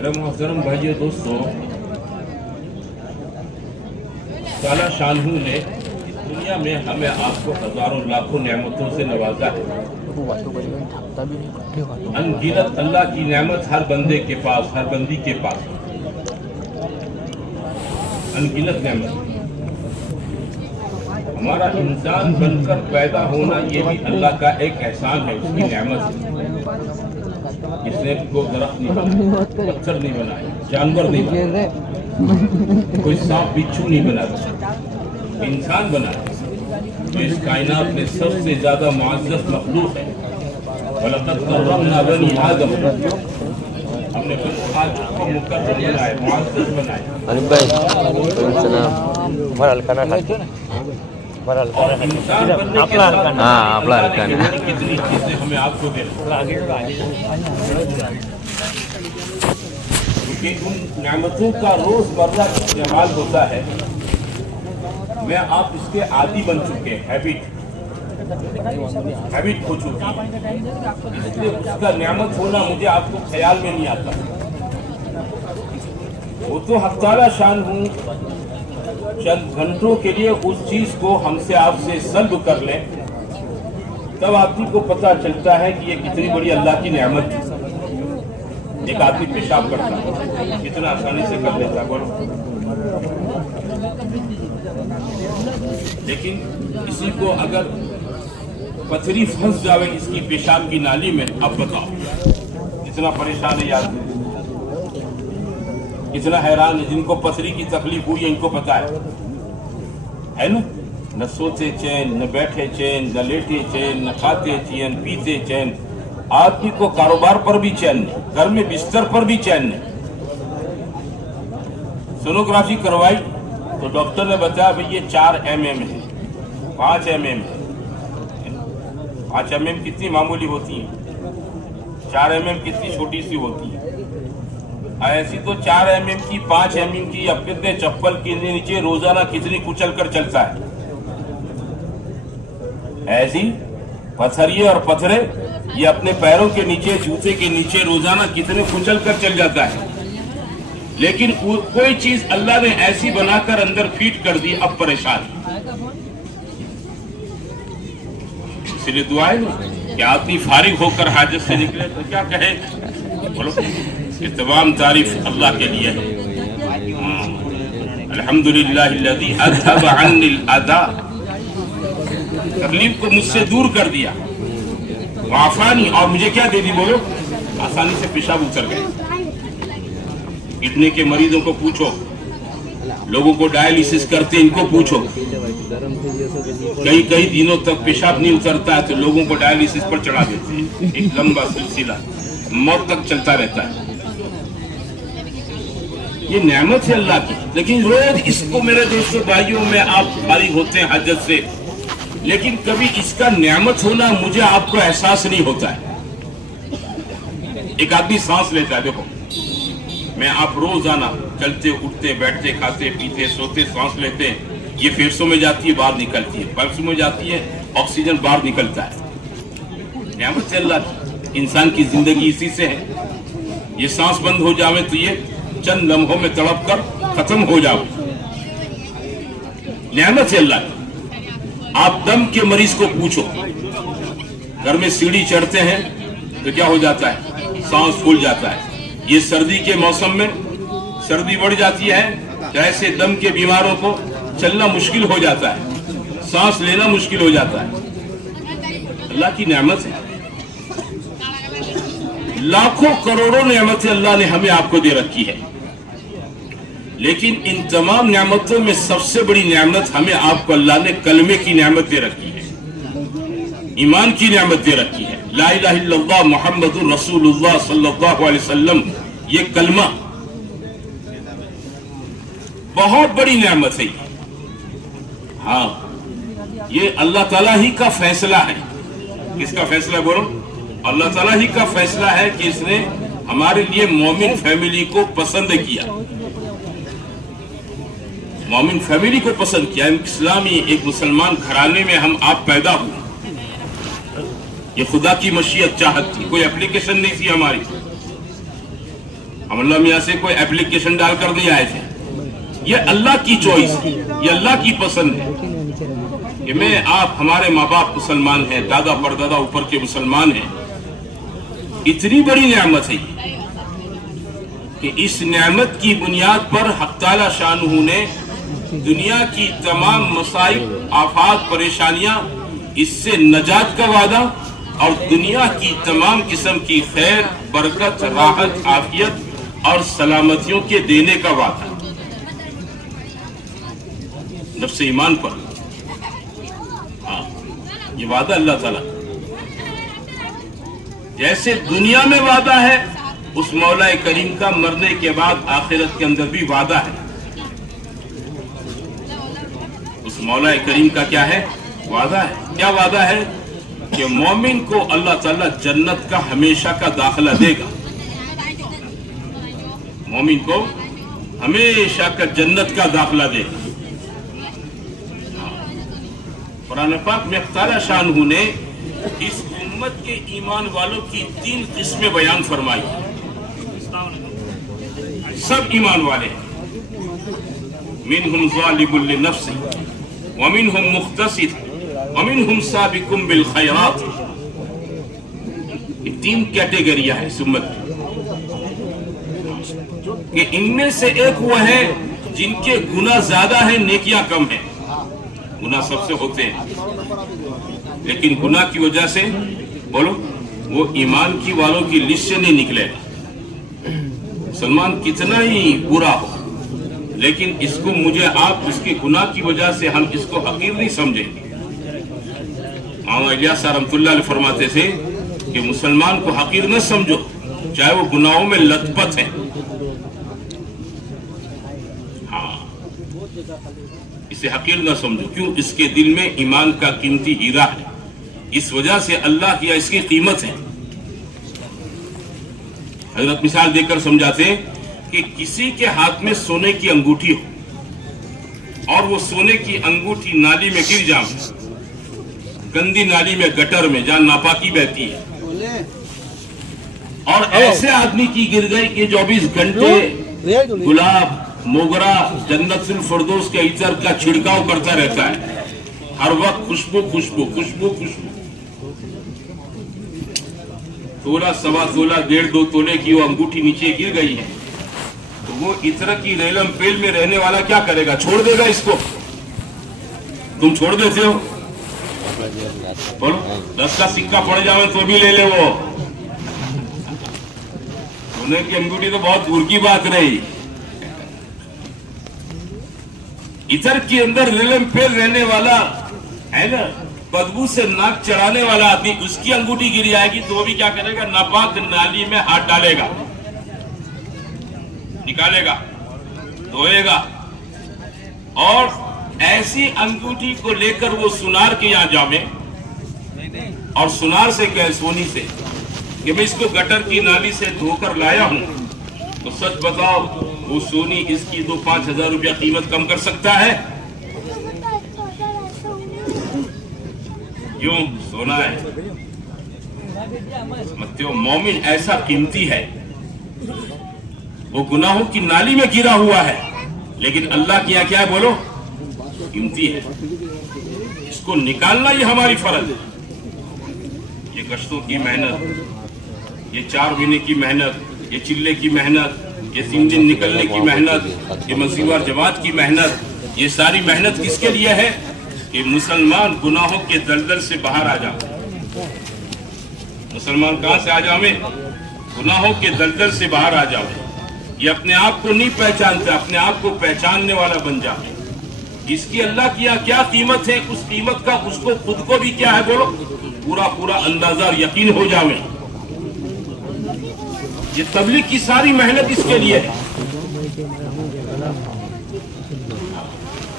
میرے محترم بھائیو دوستوں، تعالیٰ شانہ نے دنیا میں ہمیں آپ کو ہزاروں لاکھوں نعمتوں سے نوازا ہے۔ ان گنت اللہ کی نعمت ہر بندے کے پاس، ہر بندی کے پاس، ان گنت نعمت۔ ہمارا انسان بن کر پیدا ہونا یہ بھی اللہ کا ایک احسان ہے، اس کی نعمت ہے۔ اس نے کو درخت نہیں بنایا، پتھر نہیں بنایا، جانور نہیں بنایا، کوئی سانپ بچھو نہیں بنایا، انسان بنایا جو اس کائنات میں سب سے زیادہ معزز مخلوق ہے۔ وَلَقَدْ كَرَّمْنَا بَنِي آدَمَ، ہم نے بنی آدم کو مکرم بنایا، معزز بنایا۔ اور انسان بننے کے ساتھ کتنی چیزیں ہمیں آپ کو دے کیونکہ ان نعمتوں کا روز مرہ استعمال ہوتا ہے، میں آپ اس کے عادی بن چکے ہیں، ہیبٹ ہو چکی ہے، اس لیے اس کا نعمت ہونا مجھے آپ کو خیال میں نہیں آتا۔ وہ تو حق تعالیٰ شان ہوں چند گھنٹوں کے لیے اس چیز کو ہم سے آپ سے سلب کر لیں، تب آدمی کو پتہ چلتا ہے کہ یہ کتنی بڑی اللہ کی نعمت ہے۔ ایک آدمی پیشاب کرتا ہے، کتنا آسانی سے کر لیتا ہے، بولو، لیکن کسی کو اگر پتھری پھنس جاوے اس کی پیشاب کی نالی میں، اب بتاؤ کتنا پریشان ہے یاد، کتنا حیران ہے۔ جن کو پتھری کی تکلیف ہوئی ہے ان کو پتا ہے نا، نہ سوتے چین، نہ بیٹھے چین، نہ لیٹے چین، نہ کھاتے چین، پیتے چین۔ آدمی کو کاروبار پر بھی چین نہیں، گھر میں بستر پر بھی چین نہیں۔ سونوگرافی کروائی تو ڈاکٹر نے بتایا بھئی یہ 4 mm ہے، 5 mm ہے۔ 5 mm کتنی معمولی ہوتی ہے، 4 mm کتنی چھوٹی سی ہوتی ہے۔ ایسی تو 4 mm کی، 5 mm کی، اب کتنے چپل کے نیچے روزانہ کتنی کچل کر چلتا ہے۔ ایسی پتھریے اور پتھرے یہ اپنے پیروں کے نیچے، جوتے کے نیچے روزانہ کتنے کچل کر چل جاتا ہے، لیکن کوئی چیز اللہ نے ایسی بنا کر اندر فیٹ کر دی، اب پریشان۔ اس لیے دعا ہے کہ آدمی فارغ ہو کر حاجت سے نکلے تو کیا کہے، بولو، یہ تمام تعریف اللہ کے لیے ہے۔ الحمدللہ الذی اذھب عنی الاذی، تکلیف کو مجھ سے دور کر دیا، وعافانی، اور مجھے کیا دے دی، بولو، آسانی سے پیشاب اتر گئے۔ کڈنی کے مریضوں کو پوچھو، لوگوں کو ڈائلیسس کرتے ان کو پوچھو، کئی دنوں تک پیشاب نہیں اترتا ہے تو لوگوں کو ڈائلیسس پر چڑھا دیتے ہیں، ایک لمبا سلسلہ موت تک چلتا رہتا ہے۔ یہ نعمت ہے اللہ کی، لیکن روز اس کو میرے دوستوں بھائیوں میں آپ فارغ ہوتے ہیں حاجت سے، لیکن کبھی اس کا نعمت ہونا مجھے آپ کو احساس نہیں ہوتا ہے۔ ایک آدمی سانس لیتا ہے، دیکھو میں آپ روزانہ چلتے اٹھتے بیٹھتے کھاتے پیتے سوتے سانس لیتے ہیں، یہ پھیپھڑوں میں جاتی ہے باہر نکلتی ہے، پلس میں جاتی ہے آکسیجن باہر نکلتا ہے۔ نعمت ہے اللہ کی، انسان کی زندگی اسی سے ہے۔ یہ سانس بند ہو جاوے تو یہ چند لمحوں میں تڑپ کر ختم ہو جاؤ، نعمت ہے اللہ کی۔ آپ دم کے مریض کو پوچھو، گھر میں سیڑھی چڑھتے ہیں تو کیا ہو جاتا ہے، سانس پھول جاتا ہے۔ یہ سردی کے موسم میں سردی بڑھ جاتی ہے تو ایسے دم کے بیماروں کو چلنا مشکل ہو جاتا ہے، سانس لینا مشکل ہو جاتا ہے۔ اللہ کی نعمت ہے، لاکھوں کروڑوں نعمتیں اللہ نے ہمیں آپ کو دے رکھی ہے، لیکن ان تمام نعمتوں میں سب سے بڑی نعمت ہمیں آپ کو اللہ نے کلمے کی نعمت دے رکھی ہے، ایمان کی نعمت دے رکھی ہے۔ لا الہ الا اللہ محمد رسول اللہ صلی اللہ علیہ وسلم، یہ کلمہ بہت بڑی نعمت ہے۔ ہاں، یہ اللہ تعالیٰ ہی کا فیصلہ ہے۔ کس کا فیصلہ بولو؟ اللہ تعالیٰ ہی کا فیصلہ ہے کہ اس نے ہمارے لیے مومن فیملی کو پسند کیا، مومن فیملی کو پسند کیا۔ اسلامی ایک مسلمان گھرانے میں ہم آپ پیدا ہوئے، یہ خدا کی مشیت چاہت تھی، کوئی اپلیکیشن نہیں تھی ہماری۔ ہم اللہ میاں سے کوئی اپلیکیشن ڈال کر نہیں آئے تھے. یہ اللہ کی چوائس ہے, یہ اللہ کی پسند ہے کہ میں آپ ہمارے ماں باپ مسلمان ہیں, دادا پردادا اوپر کے مسلمان ہیں. اتنی بڑی نعمت ہے کہ اس نعمت کی بنیاد پر حق تعالی شانہ نے دنیا کی تمام مصائب, آفات, پریشانیاں, اس سے نجات کا وعدہ اور دنیا کی تمام قسم کی خیر, برکت, راحت, عافیت اور سلامتیوں کے دینے کا وعدہ. نفس ایمان پر یہ وعدہ اللہ تعالیٰ جیسے دنیا میں وعدہ ہے, اس مولا کریم کا مرنے کے بعد آخرت کے اندر بھی وعدہ ہے. اس مولا کریم کا کیا ہے؟ وعدہ ہے. کیا وعدہ ہے؟ کہ مومن کو اللہ تعالیٰ جنت کا ہمیشہ کا داخلہ دے گا. مومن کو ہمیشہ کا جنت کا داخلہ دے گا. قرآن پاک میں تعالی شانہ نے اس امت کے ایمان والوں کی 3 قسمیں بیان فرمائی. سب ایمان والے ہیں. منہم ظالم لنفسہ ومنہم مقتصد ومنہم سابق بالخیرات. یہ 3 کیٹیگریاں ہیں اس امت کہ ان میں سے ایک وہ ہے جن کے گناہ زیادہ ہیں, نیکیاں کم ہیں. گناہ سب سے ہوتے ہیں لیکن گناہ کی وجہ سے بولو وہ ایمان کی والوں کی لسٹ سے نہیں نکلے گا. مسلمان کتنا ہی برا ہو لیکن اس کو مجھے آپ اس کے گناہ کی وجہ سے ہم اس کو حقیر نہیں سمجھیں گے. مولانا الیاس رحمۃ اللہ علیہ فرماتے تھے کہ مسلمان کو حقیر نہ سمجھو چاہے وہ گناہوں میں لت پت ہے. اسے حقیر نہ سمجھو, کیوں؟ اس کے دل میں ایمان کا قیمتی ہیرا ہے, اس وجہ سے اللہ کیا اس کی قیمت ہے. حضرت مثال دے کر سمجھاتے ہیں کہ کسی کے ہاتھ میں سونے کی انگوٹھی ہو اور وہ سونے کی انگوٹھی نالی میں گر جائے, گندی نالی میں, گٹر میں جہاں ناپاکی بہتی ہے, اور ایسے آدمی کی گر گئی کہ 24 گھنٹے گلاب, موگرا, جنت الفردوس کے عطر کا چھڑکاؤ کرتا رہتا ہے, ہر وقت خوشبو خوشبو خوشبو خوشبو. تولہ, سوا تولہ, 1.5-2 تولے کی وہ انگوٹھی نیچے گر گئی ہے, تو وہ عطر کی ریلم پیل میں رہنے والا کیا کرے گا؟ چھوڑ دے گا اس کو. تم چھوڑ دیتے ہو؟ بولو, 10 کا سکہ پڑ جاوے تو بھی لے لے. وہ سونے کی انگوٹھی تو بہت دور کی بات رہی. عطر کے اندر ریلم پیل رہنے والا ہے نا, بدبو سے ناک چڑھانے والا آدمی, اس کی انگوٹھی گر جائے گی تو وہ بھی کیا کرے گا؟ ناپاک نالی میں ہاتھ ڈالے گا, نکالے گا, دھوئے گا, اور ایسی انگوٹھی کو لے کر وہ سنار کے یہاں جاوے اور سنار سے کہے, سونی سے, کہ میں اس کو گٹر کی نالی سے دھو کر لایا ہوں, تو سچ بتاؤ وہ سونی اس کی 2-5 ہزار روپیہ قیمت کم کر سکتا ہے؟ کیوں؟ سونا ہے. متیو مومن ایسا قیمتی ہے, وہ گناہوں کی نالی میں گرا ہوا ہے لیکن اللہ کی کیا ہے؟ بولو, قیمتی ہے. اس کو نکالنا یہ ہماری فرض ہے. یہ گشتوں کی محنت, یہ 4 مہینے کی محنت, یہ چلے کی محنت, یہ 3 دن نکلنے کی محنت, یہ مسیحوار جماعت کی محنت, یہ ساری محنت کس کے لیے ہے؟ کہ مسلمان گناہوں کے دلدل سے باہر آ جائے. مسلمان کہاں سے آ جائے؟ گناہوں کے دلدل سے باہر آ جائے. یہ اپنے آپ کو نہیں پہچانتا, اپنے آپ کو پہچاننے والا بن جائے. اس کی اللہ کی کیا قیمت ہے, اس قیمت کا اس کو خود کو بھی کیا ہے بولو پورا اندازہ اور یقین ہو جائے. یہ تبلیغ کی ساری محنت اس کے لیے ہے.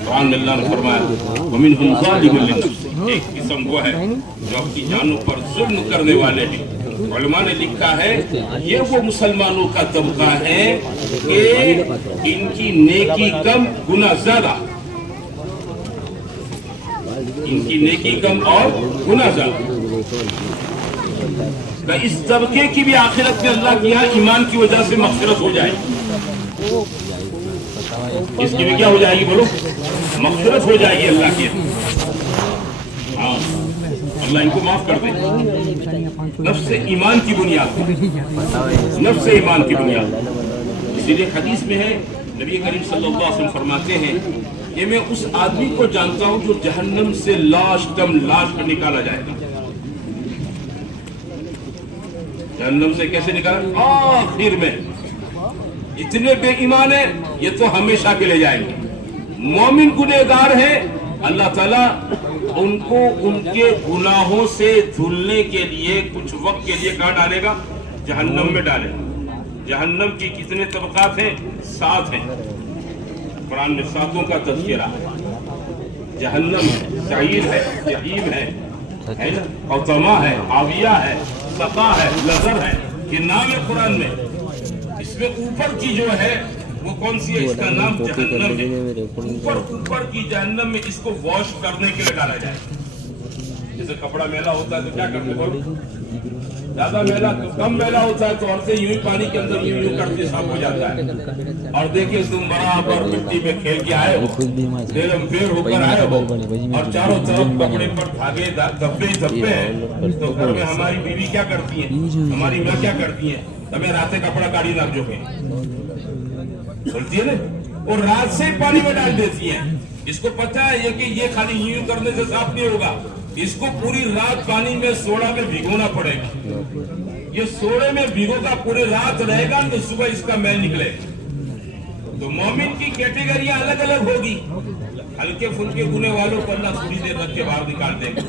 قرآن میں اللہ نے فرمایا وَمِنْهُمْ ظَالِمٌ لِنَفْسِهِ, ایک قسم وہ ہے جو اپنی جانوں پر ظلم کرنے والے ہیں. علماء نے لکھا ہے یہ وہ مسلمانوں کا طبقہ ہے کہ ان کی نیکی کم گناہ زیادہ, ان کی نیکی کم اور گناہ زیادہ. کہ اس طبقے کی بھی آخرت میں اللہ کی یہاں ایمان کی وجہ سے مغفرت ہو جائے گی. اس کی بھی کیا ہو جائے گی بولو؟ مغفرت ہو جائے گی اللہ کی. ہاں اللہ ان کو معاف کر دے. نفس ایمان کی بنیاد، نفس ایمان کی بنیاد. اسی لیے حدیث میں ہے نبی کریم صلی اللہ علیہ وسلم فرماتے ہیں کہ میں اس آدمی کو جانتا ہوں جو جہنم سے لاش دم لاش پر نکالا جائے گا. جہنم سے کیسے نکالا؟ آخر میں. اتنے بے ایمان ہیں یہ تو ہمیشہ کے لے جائیں گے. مومن گنہگار ہیں، اللہ تعالیٰ ان کو ان کے گناہوں سے دھلنے کے لیے کچھ وقت کے لیے کہاں ڈالے گا؟ جہنم میں ڈالے گا. جہنم کی کتنے طبقات ہیں؟ 7 ہیں. قرآن میں 7 کا تذکرہ ہے. جہنم ہے، سعیر ہے، جحیم ہے، حطمہ ہے، حاویہ ہے، سقا ہے، لظر ہے. یہ نام ہے قرآن میں. اس میں اوپر کی جو ہے وہ کون سی ہے؟ اس کا نام جہنم ہے. اوپر کی جہنم میں اس کو واش کرنے کے لیے ڈالا جائے. جیسے کپڑا میلا ہوتا ہے تو کیا کرتے بولو؟ زیادہ میلا کم میلا ہوتا ہے تو عورتیں یوں ہی پانی کے اندر یوں کرتے صاف ہو جاتا ہے. اور دیکھیں تم برابر مٹی میں کھیل کے آئے ہو، پھر ہو کر آئے ہو اور چاروں طرف کپڑے پر دھاگے دھبے ہیں. تو گھر میں ہماری بیوی کیا کرتی ہیں، ہماری ماں کیا کرتی ہیں؟ ہمیں رات کپڑا کاڑی نہ جو بولتی ہے نا، اور رات سے پانی میں ڈال دیتی ہیں. اس کو پتا ہے یہ کہ یہ خالی یوں کرنے سے صاف نہیں ہوگا، اس کو پوری رات پانی میں سوڈا میں بھگونا پڑے گا. یہ سوڈے میں بھگو کا پوری رات رہے گا تو صبح اس کا میل نکلے گا. تو مومن کی کیٹیگریاں الگ الگ ہوگی. ہلکے پھلکے گنے والوں کو اللہ تھوڑی دیر رکھ کے باہر نکال دے گا.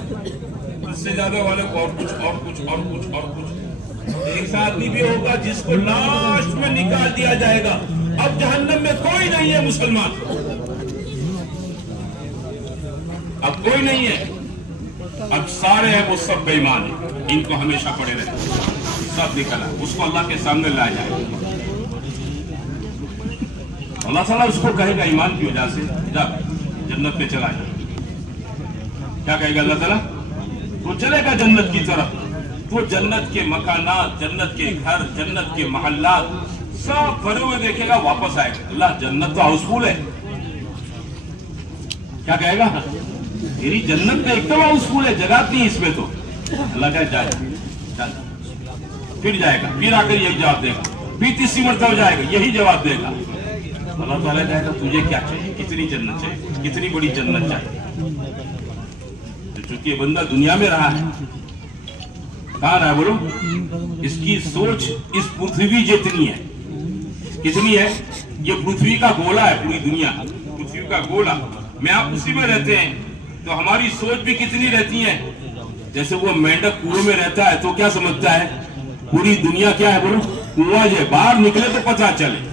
اس سے زیادہ والے کو اور کچھ اور کچھ اور کچھ اور کچھ. ایک آدمی بھی ہوگا جس کو لاسٹ میں نکال دیا جائے گا. اب جہنم میں کوئی نہیں ہے مسلمان، اب کوئی نہیں ہے. اب سارے ہیں وہ سب بے ایمان ہیں. ان کو ہمیشہ پڑے رہتے سب نکلا. اس کو اللہ کے سامنے لایا جائے گا. اللہ تعالیٰ اس کو کہے گا ایمان کی وجہ سے جا جنت میں چلا جائے. کیا کہے گا اللہ تعالیٰ؟ تو چلے گا جنت کی طرف. تو جنت کے مکانات، جنت کے گھر، جنت کے محلات سب بھرے ہوئے دیکھے گا. واپس آئے گا. اللہ جنت تو ہاؤس فل ہے. کیا کہے گا؟ میری جنت کا ایک دم ہاؤس فل ہے، جگہ نہیں اس میں. تو اللہ کہے جائے گا. پھر جائے گا، پھر آ کر یہی جواب دے گا. پھر تیسری مرتبہ جائے گا، یہی جواب دے گا. اللہ تعالیٰ کہے گا تجھے کیا چاہیے؟ کتنی جنت چاہیے؟ کتنی بڑی جنت چاہیے؟ چونکہ یہ بندہ دنیا میں رہا ہے. کہاں رہا ہے بولو؟ اس کی سوچ اس پرتھوی جتنی ہے. کتنی ہے؟ یہ پرتھوی کا گولا ہے. پوری دنیا پرتھوی کا گولا. میں آپ اسی میں رہتے ہیں تو ہماری سوچ بھی کتنی رہتی ہے. جیسے وہ مینڈک کنویں میں رہتا ہے تو کیا سمجھتا ہے؟ پوری دنیا کیا ہے بولو؟ کنواں ہے. باہر نکلے تو پتہ چلے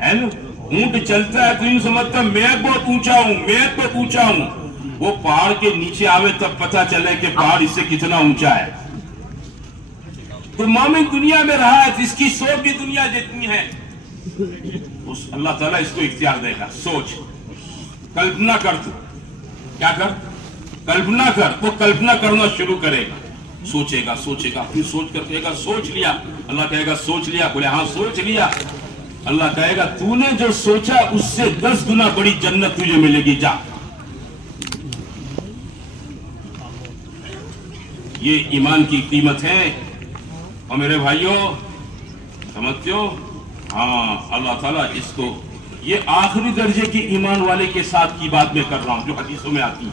ہے نا. اونٹ چلتا ہے تو یوں سمجھتا میں بہت اونچا ہوں، میں بہت اونچا ہوں. وہ پہاڑ کے نیچے آوے تب پتہ چلے کہ پہاڑ اس سے کتنا اونچا ہے. تو مومن دنیا میں رہا ہے، اس کی سوچ بھی دنیا جتنی ہے. اللہ تعالیٰ اس کو اختیار دے گا. سوچ، کلپنا کر. تو کیا کر؟ کلپنا کر. وہ کلپنا کرنا شروع کرے گا. سوچے گا سوچے گا، پھر سوچ کر کہے گا سوچ لیا. اللہ کہے گا سوچ لیا. بولے ہاں سوچ لیا. اللہ کہے گا تو نے جو سوچا اس سے 10 گنا بڑی جنت تجھے ملے گی. جا. یہ ایمان کی قیمت ہے. اور میرے بھائیوں سمجھتے ہو؟ ہاں اللہ تعالیٰ اس کو یہ آخری درجے کی ایمان والے کے ساتھ کی بات میں کر رہا ہوں جو حدیثوں میں آتی ہے.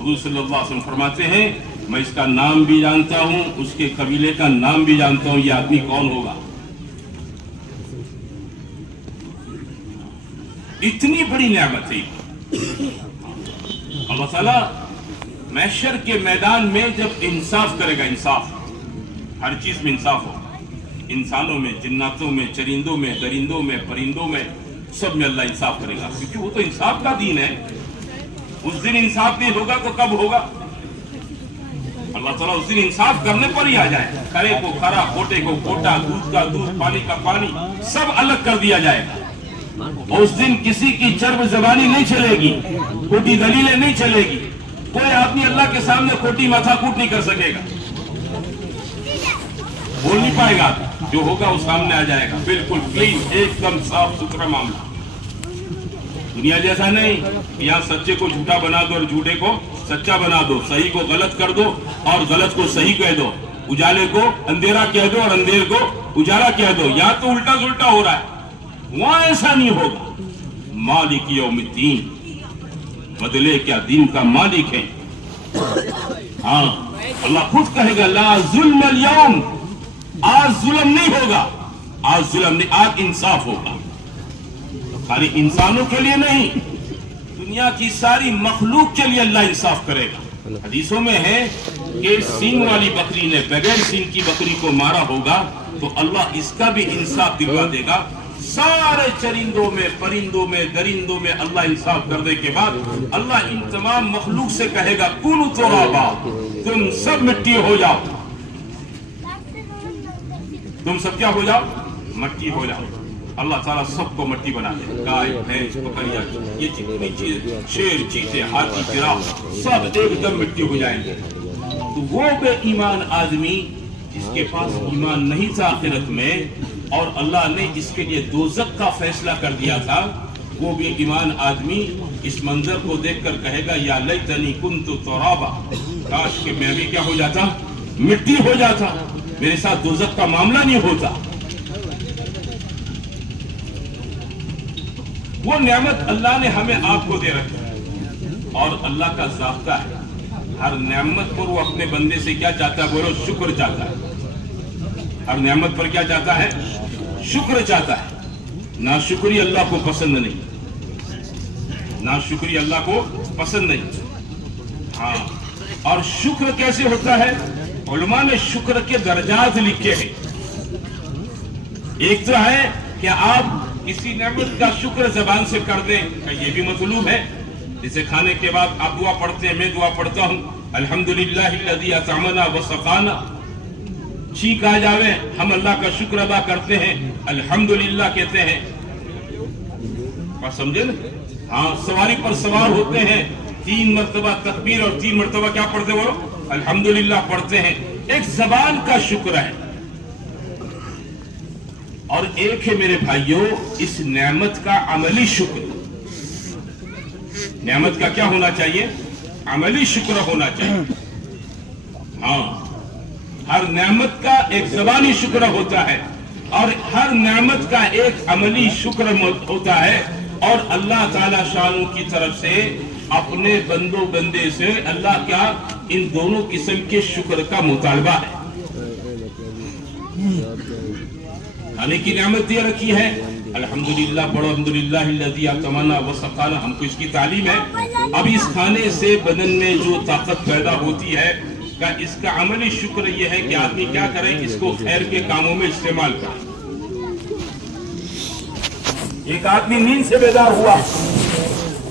حضور صلی اللہ علیہ وسلم فرماتے ہیں میں اس کا نام بھی جانتا ہوں، اس کے قبیلے کا نام بھی جانتا ہوں. یہ آدمی کون ہوگا؟ اتنی بڑی نعمت ہے. اللہ تعالیٰ محشر کے میدان میں جب انصاف کرے گا، انصاف ہر چیز میں انصاف ہو. انسانوں میں، جناتوں میں، چرندوں میں، درندوں میں، پرندوں میں، سب میں اللہ انصاف کرے گا. کیونکہ وہ تو انصاف کا دین ہے. اس دن انصاف نہیں ہوگا تو کب ہوگا؟ اللہ تعالیٰ اس دن انصاف کرنے پر ہی آ جائے. کھرے کو کھرا، کھوٹے کو کھوٹا، دودھ کا دودھ، پانی کا پانی، سب الگ کر دیا جائے گا. اس دن کسی کی چرب زبانی نہیں چلے گی، کھوٹی دلیلیں نہیں چلے گی. کوئی آدمی اللہ کے سامنے کھوٹی ماتھا کوٹ نہیں کر سکے گا. بول نہیں پائے گا، جو ہوگا وہ سامنے آ جائے گا، بالکل کلین، ایک دم صاف ستھرا معاملہ۔ دنیا جیسا نہیں کہ یہاں سچے کو جھوٹا بنا دو اور جھوٹے کو سچا بنا دو، صحیح کو غلط کر دو اور غلط کو صحیح کہہ دو، اجالے کو اندھیرا کہہ دو اور اندھیر کو اجالا کہہ دو۔ یہاں تو الٹا سلٹا ہو رہا ہے، وہاں ایسا نہیں ہوگا۔ مالک یوم الدین، بدلے کیا دین کا مالک ہے۔ ہاں اللہ خود کہے گا لا ظلم اليوم، آج ظلم نہیں ہوگا، آج ظلم نہیں، آج انصاف ہوگا۔ خالی انسانوں کے لیے نہیں، دنیا کی ساری مخلوق کے لیے اللہ انصاف کرے گا۔ حدیثوں میں ہے کہ سینگ والی بکری نے بغیر سینگ کی بکری کو مارا ہوگا تو اللہ اس کا بھی انصاف دلوا دے گا۔ سارے چرندوں میں، پرندوں میں، درندوں میں اللہ انصاف کرنے کے بعد اللہ ان تمام مخلوق سے کہے گا کونوا ترابا، تم سب مٹی ہو جاؤ، تم سب کیا ہو جاؤ؟ مٹی ہو جاؤ۔ اللہ تعالیٰ سب کو مٹی بنا دے، گائے، بھینس، بکریاں، یہ جتنی چیز، شیر، چیتے، ہاتھی، جراف، سب ایک دم مٹی ہو جائیں گے۔ تو وہ بے ایمان آدمی جس کے پاس ایمان نہیں تھا آخرت میں اور اللہ نے اس کے لیے دوزخ کا فیصلہ کر دیا تھا، وہ بے ایمان آدمی اس منظر کو دیکھ کر کہے گا یا لیتنی کنت ترابا، کاش کہ میں بھی کیا ہو جاتا، مٹی ہو جاتا، میرے ساتھ دوزخ کا معاملہ نہیں ہوتا۔ وہ نعمت اللہ نے ہمیں آپ کو دے رکھی اور اللہ کا ضابطہ ہے ہر نعمت پر وہ اپنے بندے سے کیا چاہتا ہے؟ بولو شکر چاہتا ہے۔ ہر نعمت پر کیا چاہتا ہے؟ شکر چاہتا ہے۔ ناشکری اللہ کو پسند نہیں، ناشکری اللہ کو پسند نہیں۔ ہاں، اور شکر کیسے ہوتا ہے؟ علماء نے شکر کے درجات لکھے ہیں۔ ایک تو ہے کہ آپ کسی نعمت کا شکر زبان سے کر دیں، یہ بھی مطلوب ہے۔ جسے کھانے کے بعد آپ دعا پڑھتے ہیں، میں دعا پڑھتا ہوں الحمدللہ الذی اطعمنا وسقانا، چھینک آ جاوے ہم اللہ کا شکر ادا کرتے ہیں، الحمدللہ کہتے ہیں۔ بات سمجھے نا؟ ہاں، سواری پر سوار ہوتے ہیں، 3 مرتبہ تکبیر اور 3 مرتبہ کیا پڑھتے وہ؟ الحمدللہ پڑھتے ہیں۔ ایک زبان کا شکر ہے اور ایک ہے میرے بھائیوں اس نعمت کا عملی شکر۔ نعمت کا کیا ہونا چاہیے؟ عملی شکر ہونا چاہیے۔ ہاں، ہر نعمت کا ایک زبانی شکر ہوتا ہے اور ہر نعمت کا ایک عملی شکر ہوتا ہے، اور اللہ تعالی شانوں کی طرف سے اپنے بندوں بندے سے اللہ کیا ان دونوں قسم کے شکر کا مطالبہ ہے۔ کھانے کی نعمت دے رکھی ہے، الحمدللہ پڑھو، الحمدللہ الذی اطعمنا وسقانا، ہم کو اس کی تعلیم ہے۔ اب اس کھانے سے بدن میں جو طاقت پیدا ہوتی ہے اس کا عملی شکر یہ ہے کہ آدمی کیا کرے، اس کو خیر کے کاموں میں استعمال کرے۔ ایک آدمی نیند سے بیدار ہوا،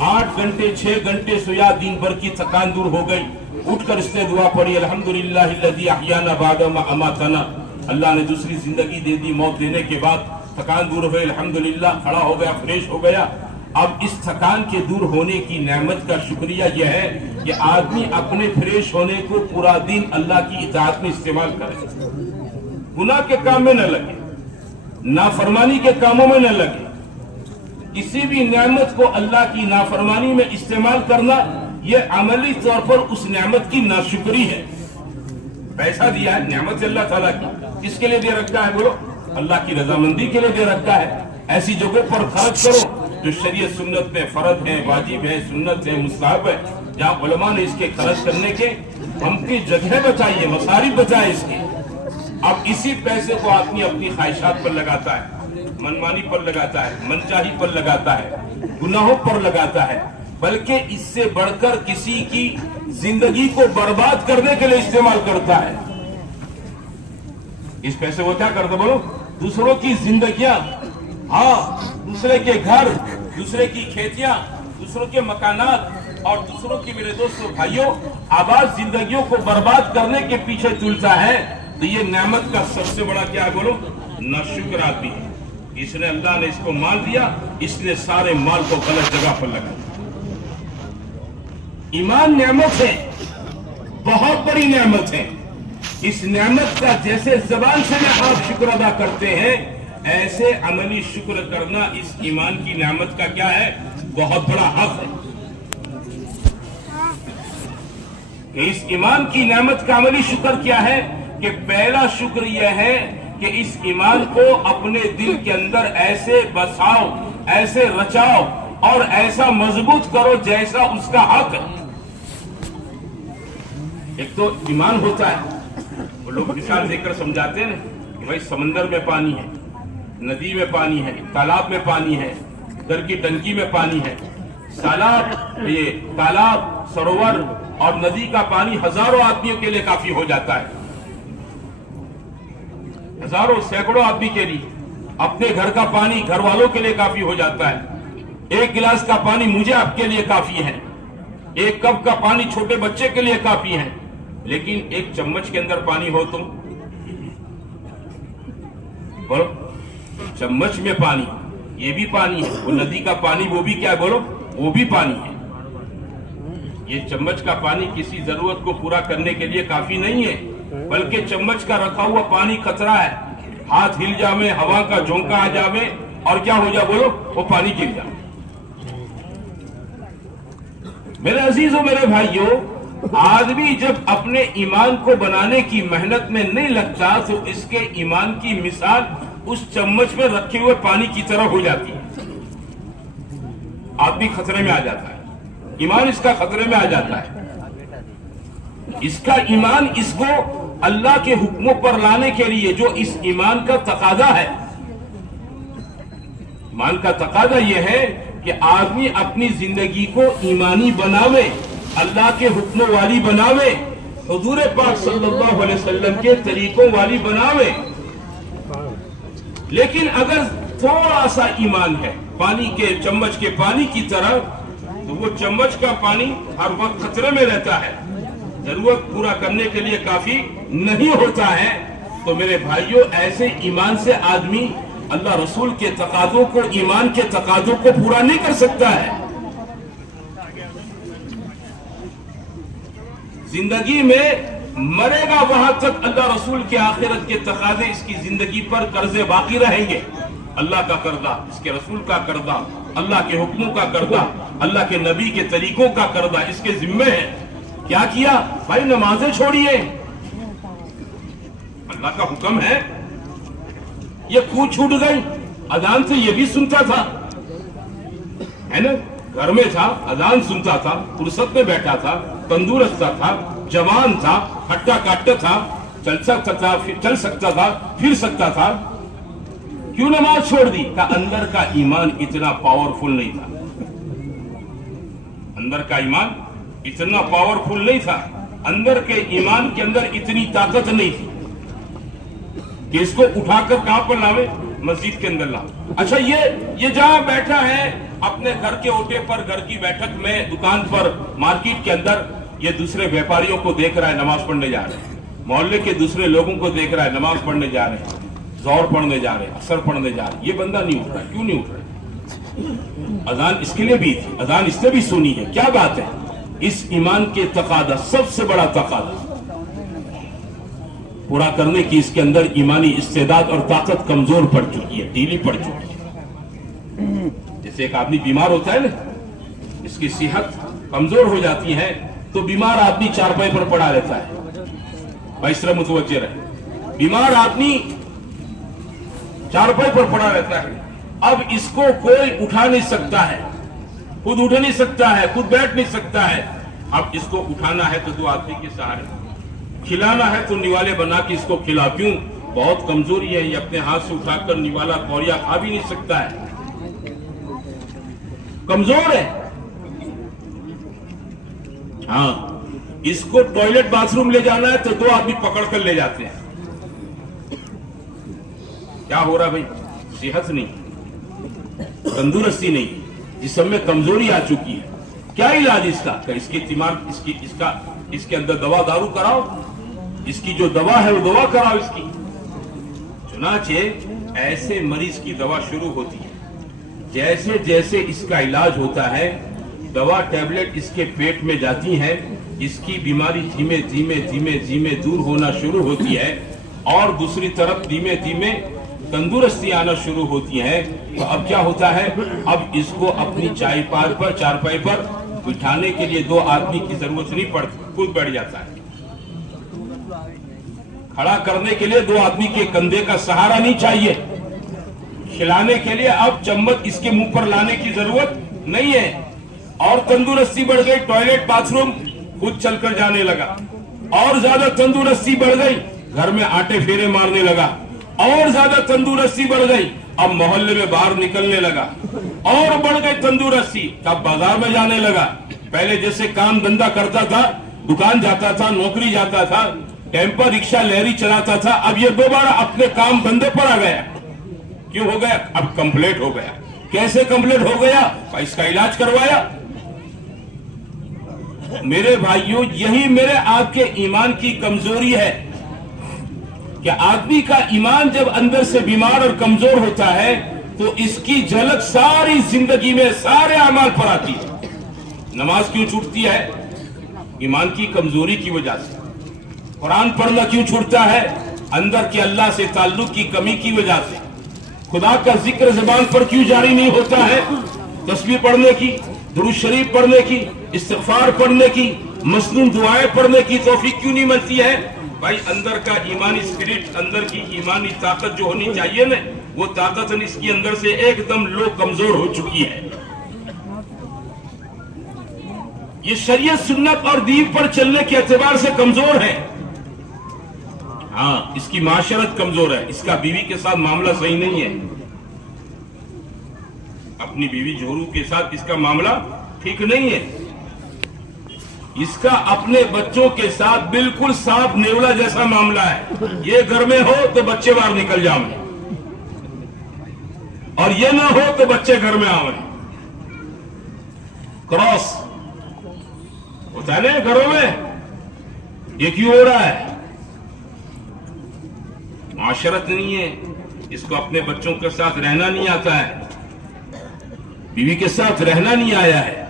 8 گھنٹے 6 گھنٹے سویا، دن بھر کی تھکان دور ہو گئی، اٹھ کر اس نے دعا پڑھی الحمدللہ الذی احیانا بعد ما اماتنا، اللہ نے دوسری زندگی دے دی، موت دینے کے بعد تھکان دور ہوئی، الحمدللہ کھڑا ہو گیا، فریش ہو گیا۔ اب اس تھکان کے دور ہونے کی نعمت کا شکریہ یہ ہے کہ آدمی اپنے فریش ہونے کو پورا دن اللہ کی اطاعت میں استعمال کرے، گناہ کے کام میں نہ لگے، نافرمانی کے کاموں میں نہ لگے۔ کسی بھی نعمت کو اللہ کی نافرمانی میں استعمال کرنا یہ عملی طور پر اس نعمت کی ناشکری ہے۔ پیسہ دیا ہے، نعمت اللہ تعالیٰ کی، کس کے لیے دے رکھا ہے؟ بولو، اللہ کی رضامندی کے لیے دے رکھا ہے۔ ایسی جگہوں پر خرچ کرو جو شریعت سنت میں فرض ہے، واجب ہے، سنت ہے، مستحب ہے، جہاں علماء نے اس کے خرچ کرنے کے ہم کی جگہ بچائی ہے، مصارف بچائے اس کے۔ اب اسی پیسے کو آدمی اپنی خواہشات پر لگاتا ہے، منمانی پر لگاتا ہے، منچاہی پر لگاتا ہے، گناہوں پر لگاتا ہے، بلکہ اس سے بڑھ کر کسی کی زندگی کو برباد کرنے کے لیے استعمال کرتا ہے۔ اس پیسے وہ کیا کرتا بولو؟ دوسروں کی زندگیاں، ہاں، دوسرے کے گھر، دوسرے کی کھیتیاں، دوسروں کے مکانات اور دوسروں کی، میرے دوستوں بھائیوں، آباد زندگیوں کو برباد کرنے کے پیچھے تلتا ہے۔ تو یہ نعمت کا سب سے بڑا کیا بولو؟ ناشکر آدمی ہے۔ اس نے اللہ نے اس کو مال دیا، اس نے سارے مال کو غلط جگہ پر لگا دیا۔ ایمان نعمت ہے، بہت بڑی نعمت ہے، اس نعمت کا جیسے زبان سے میں آپ شکر ادا کرتے ہیں، ایسے عملی شکر کرنا اس ایمان کی نعمت کا کیا ہے؟ بہت بڑا حق ہے کہ اس ایمان کی نعمت کا عملی شکر کیا ہے کہ پہلا شکر یہ ہے کہ اس ایمان کو اپنے دل کے اندر ایسے بساؤ، ایسے رچاؤ اور ایسا مضبوط کرو جیسا اس کا حق ہے۔ ایک تو ایمان ہوتا ہے، وہ لوگ مثال دے کر سمجھاتے ہیں کہ بھائی سمندر میں پانی ہے، ندی میں پانی ہے، تالاب میں پانی ہے، گھر کی ٹنکی میں پانی ہے، یہ تالاب، سروور اور ندی کا پانی ہزاروں آدمیوں کے لیے کافی ہو جاتا ہے، ہزاروں سینکڑوں آدمی کے لیے۔ اپنے گھر کا پانی گھر والوں کے لیے کافی ہو جاتا ہے، ایک گلاس کا پانی مجھے آپ کے لیے کافی ہے، ایک کپ کا پانی چھوٹے بچے کے لیے کافی ہے، لیکن ایک چمچ کے اندر پانی ہو تم بولو، چمچ میں پانی، یہ بھی پانی ہے، وہ ندی کا پانی وہ بھی کیا بولو، وہ بھی پانی ہے۔ یہ چمچ کا پانی کسی ضرورت کو پورا کرنے کے لیے کافی نہیں ہے، بلکہ چمچ کا رکھا ہوا پانی خطرہ ہے، ہاتھ ہل جاوے، ہوا کا جھونکا آ جاوے اور کیا ہو جا بولو، وہ پانی گر جائے۔ میرے عزیزوں، میرے بھائیوں، آدمی جب اپنے ایمان کو بنانے کی محنت میں نہیں لگتا تو اس کے ایمان کی مثال اس چمچ میں رکھے ہوئے پانی کی طرح ہو جاتی ہے، آدمی خطرے میں آ جاتا ہے، ایمان اس کا خطرے میں آ جاتا ہے۔ اس کا ایمان اس کو اللہ کے حکموں پر لانے کے لیے جو اس ایمان کا تقاضا ہے، ایمان کا تقاضا یہ ہے کہ آدمی اپنی زندگی کو ایمانی بناوے، اللہ کے حکموں والی بناوے، حضور پاک صلی اللہ علیہ وسلم کے طریقوں والی بناوے۔ لیکن اگر تھوڑا سا ایمان ہے پانی کے چمچ کے پانی کی طرح، تو وہ چمچ کا پانی ہر وقت خطرے میں رہتا ہے، ضرورت پورا کرنے کے لیے کافی نہیں ہوتا ہے۔ تو میرے بھائیوں، ایسے ایمان سے آدمی اللہ رسول کے تقاضوں کو، ایمان کے تقاضوں کو پورا نہیں کر سکتا ہے۔ زندگی میں مرے گا وہاں تک اللہ رسول کے آخرت کے تقاضے اس کی زندگی پر قرضے باقی رہیں گے۔ اللہ کا قرضہ، اس کے رسول کا قرضہ، اللہ کے حکموں کا قرضہ، اللہ کے نبی کے طریقوں کا قرضہ اس کے ذمے ہے۔ کیا کیا؟ بھائی نمازیں چھوڑیے، اللہ کا حکم ہے۔ یہ کیوں چھوٹ گئی؟ اذان سے یہ بھی سنتا تھا، ہے نا، گھر میں تھا، اذان سنتا تھا، فرصت میں بیٹھا تھا، تندرست تھا، جوان تھا، ہٹا کاٹا تھا، چل سکتا تھا، پھر سکتا تھا، کیوں نماز چھوڑ دی؟ کہ اندر کا ایمان اتنا پاورفل نہیں تھا، اندر کا ایمان اتنا پاورفل نہیں تھا، اندر کے ایمان کے اندر اتنی طاقت نہیں تھی کہ اس کو اٹھا کر کہاں پر لاوے؟ مسجد کے اندر لا۔ اچھا، یہ جہاں بیٹھا ہے اپنے گھر کے اوٹے پر، گھر کی بیٹھک میں، دکان پر، مارکیٹ کے اندر، یہ دوسرے بیپاریوں کو دیکھ رہا ہے نماز پڑھنے جا رہے ہیں، محلے کے دوسرے لوگوں کو دیکھ رہا ہے نماز پڑھنے جا رہے ہیں، ظہر پڑھنے جا رہے ہیں، عصر پڑھنے جا رہے ہیں، یہ بندہ نہیں اٹھ رہا ہے۔ کیوں نہیں اٹھ رہا؟ اذان اس کے لیے بھی تھی، اذان اس نے بھی سنی ہے۔ کیا بات ہے؟ اس ایمان کے تقاضا، سب سے بڑا تقاضا پورا کرنے کی اس کے اندر ایمانی استعداد اور طاقت کمزور پڑ چکی ہے، ڈھیلی پڑ چکی ہے۔ جیسے ایک آدمی بیمار ہوتا ہے نا، اس کی صحت کمزور ہو جاتی ہے تو بیمار آدمی چارپائی پر پڑا رہتا ہے۔ بھائی اس طرح متوجہ رہے، بیمار آدمی چارپائی پر پڑا رہتا ہے۔ اب اس کو کوئی اٹھا نہیں سکتا ہے، خود اٹھ نہیں سکتا ہے، خود بیٹھ نہیں سکتا ہے۔ اب اس کو اٹھانا ہے تو دو آدمی کے سہارے، کھلانا ہے تو نیوالے بنا کے اس کو کھلا۔ کیوں؟ بہت کمزوری ہے، یہ اپنے ہاتھ سے اٹھا کر نیوالا کوریا کھا بھی نہیں سکتا ہے، کمزور ہے۔ ہاں، اس کو ٹوائلٹ باتھ روم لے جانا ہے تو دو آدمی پکڑ کر لے جاتے ہیں۔ کیا ہو رہا بھائی؟ صحت نہیں، تندرستی نہیں، جسم میں کمزوری آ چکی ہے۔ کیا علاج اس کا؟ کہ اس کے اندر دوا دارو کراؤ، اس کی جو دوا ہے وہ دوا کراؤ اس کی۔ چنانچہ ایسے مریض کی دوا شروع ہوتی ہے، جیسے جیسے اس کا علاج ہوتا ہے، دوا ٹیبلٹ اس کے پیٹ میں جاتی ہے، اس کی بیماری دھیمے دھیمے دھیمے دھیمے دور ہونا شروع ہوتی ہے اور دوسری طرف دھیمے دھیمے تندرستی آنا شروع ہوتی ہے. تو اب کیا ہوتا ہے, اب اس کو اپنی چارپائی پر بٹھانے کے لیے 2 آدمی کی ضرورت نہیں پڑتی, خود بیٹھ جاتا ہے. کھڑا کرنے کے لیے 2 آدمی کے کندھے کا سہارا نہیں چاہیے. کھلانے کے لیے اب چمچ اس کے منہ پر لانے کی ضرورت نہیں ہے. اور تندرستی بڑھ گئی, ٹوائلٹ باتھ روم خود چل کر جانے لگا. اور زیادہ تندرستی بڑھ گئی, گھر میں آٹے پھیرے مارنے لگا. اور زیادہ تندرستی بڑھ گئی, اب محلے میں باہر نکلنے لگا. اور بڑھ گئی تندرستی, اب بازار میں جانے لگا. پہلے جیسے کام دھندا کرتا تھا, دکان جاتا تھا, نوکری جاتا تھا, ٹیمپا رکشا لہری چلاتا تھا, اب یہ دوبارہ اپنے کام دھندے پر آ گیا. کیوں ہو گیا؟ اب کمپلیٹ ہو گیا. کیسے کمپلیٹ ہو گیا؟ اس کا علاج کروایا. میرے بھائیوں, یہی میرے آپ کے ایمان کی کمزوری ہے کہ آدمی کا ایمان جب اندر سے بیمار اور کمزور ہوتا ہے تو اس کی جھلک ساری زندگی میں سارے اعمال پر آتی ہے. نماز کیوں چھوٹتی ہے؟ ایمان کی کمزوری کی وجہ سے. قرآن پڑھنا کیوں چھوٹتا ہے؟ اندر کے اللہ سے تعلق کی کمی کی وجہ سے. خدا کا ذکر زبان پر کیوں جاری نہیں ہوتا ہے؟ تسبیح پڑھنے کی, درود شریف پڑھنے کی, استغفار پڑھنے کی, مسنون دعائیں پڑھنے کی توفیق کیوں نہیں ملتی ہے؟ بھائی اندر کا ایمانی اسپرٹ, اندر کی ایمانی طاقت جو ہونی چاہیے نا, وہ طاقت اس کی اندر سے ایک دم لو کمزور ہو چکی ہے. یہ شریعت سنت اور دین پر چلنے کے اعتبار سے کمزور ہے. ہاں, اس کی معاشرت کمزور ہے, اس کا بیوی کے ساتھ معاملہ صحیح نہیں ہے. اپنی بیوی جورو کے ساتھ اس کا معاملہ ٹھیک نہیں ہے. اس کا اپنے بچوں کے ساتھ بالکل سانپ نیولا جیسا معاملہ ہے. یہ گھر میں ہو تو بچے باہر نکل جائیں, اور یہ نہ ہو تو بچے گھر میں آئیں. کراس ہوتا ہے نا گھروں میں. یہ کیوں ہو رہا ہے؟ معاشرت نہیں ہے. اس کو اپنے بچوں کے ساتھ رہنا نہیں آتا ہے, بیوی کے ساتھ رہنا نہیں آیا ہے.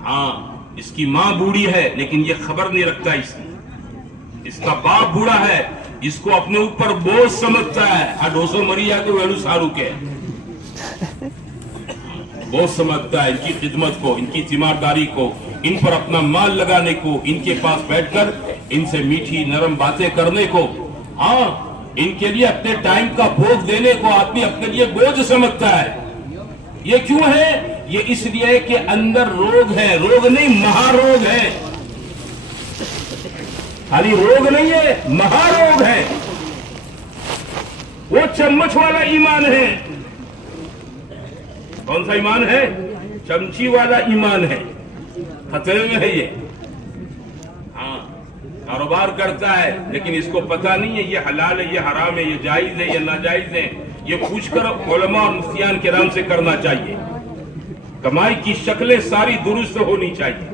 ہاں, اس کی ماں بوڑھی ہے لیکن یہ خبر نہیں رکھتا اس کی. اس کا باپ بوڑھا ہے, اس کو اپنے اوپر بوجھ سمجھتا ہے. ڈوسو مریا کے ویلو سارو کے بوجھ سمجھتا ہے ان کی خدمت کو, ان کی تیمارداری کو, ان پر اپنا مال لگانے کو, ان کے پاس بیٹھ کر ان سے میٹھی نرم باتیں کرنے کو. ہاں, ان کے لیے اپنے ٹائم کا بھوگ دینے کو آدمی اپنے لیے بوجھ سمجھتا ہے. یہ کیوں ہے؟ یہ اس لیے کہ اندر روگ ہے. روگ نہیں, مہا روگ ہے. خالی روگ نہیں ہے, مہا روگ ہے. وہ چمچ والا ایمان ہے. کون سا ایمان ہے؟ چمچی والا ایمان ہے. خطرے میں ہے یہ. ہاں, کاروبار کرتا ہے لیکن اس کو پتا نہیں ہے یہ حلال ہے, یہ حرام ہے, یہ جائز ہے, یہ ناجائز ہے. یہ پوچھ کر علماء اور مفتیان کرام سے کرنا چاہیے. کمائی کی شکلیں ساری درست ہونی چاہیے.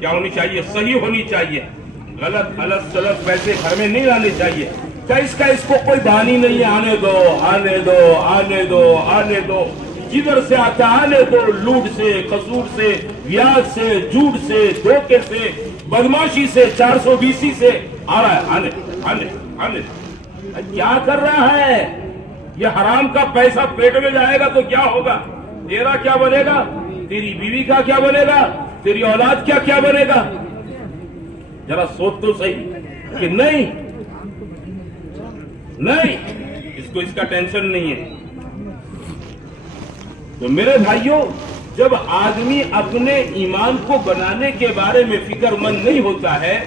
کیا ہونی چاہیے؟ صحیح ہونی چاہیے. غلط سلط پیسے گھر میں نہیں لانے چاہیے. اس کو کوئی بہانی نہیں ہے, آنے دو آنے دو آنے دو آنے دو. جدھر سے آتا آنے دو. لوٹ سے, قصور سے, ویاج سے, جھوٹ سے, دھوکے سے, بدماشی سے, 420 سے آ رہا ہے. آنے آنے کیا کر رہا ہے؟ یہ حرام کا پیسہ پیٹ میں جائے گا تو کیا ہوگا؟ تیرا کیا بنے گا؟ تیری بیوی کا کیا بنے گا؟ تیری اولاد کیا بنے گا؟ ذرا سوچ تو صحیح کہ نہیں, اس کو اس کا ٹینشن نہیں ہے. تو میرے بھائیوں, جب آدمی اپنے ایمان کو بنانے کے بارے میں فکر مند نہیں ہوتا ہے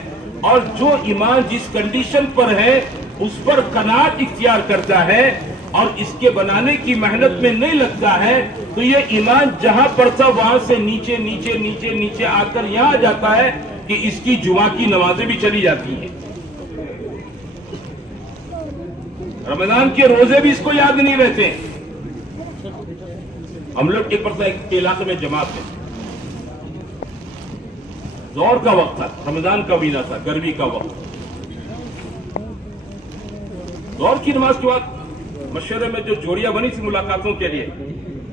اور جو ایمان جس کنڈیشن پر ہے اس پر قناعت اختیار کرتا ہے اور اس کے بنانے کی محنت میں نہیں لگتا ہے, تو یہ ایمان جہاں پر تھا وہاں سے نیچے نیچے نیچے نیچے آ کر یہاں جاتا ہے کہ اس کی جمعہ کی نمازیں بھی چلی جاتی ہیں. رمضان کے روزے بھی اس کو یاد نہیں رہتے. ہم لوگ ایک علاقے میں جماعت میں, زور کا وقت تھا, رمضان کا مہینہ تھا, گرمی کا وقت. زور کی نماز کے بعد مشورے میں جو جوڑیاں بنی تھی ملاقاتوں کے لیے,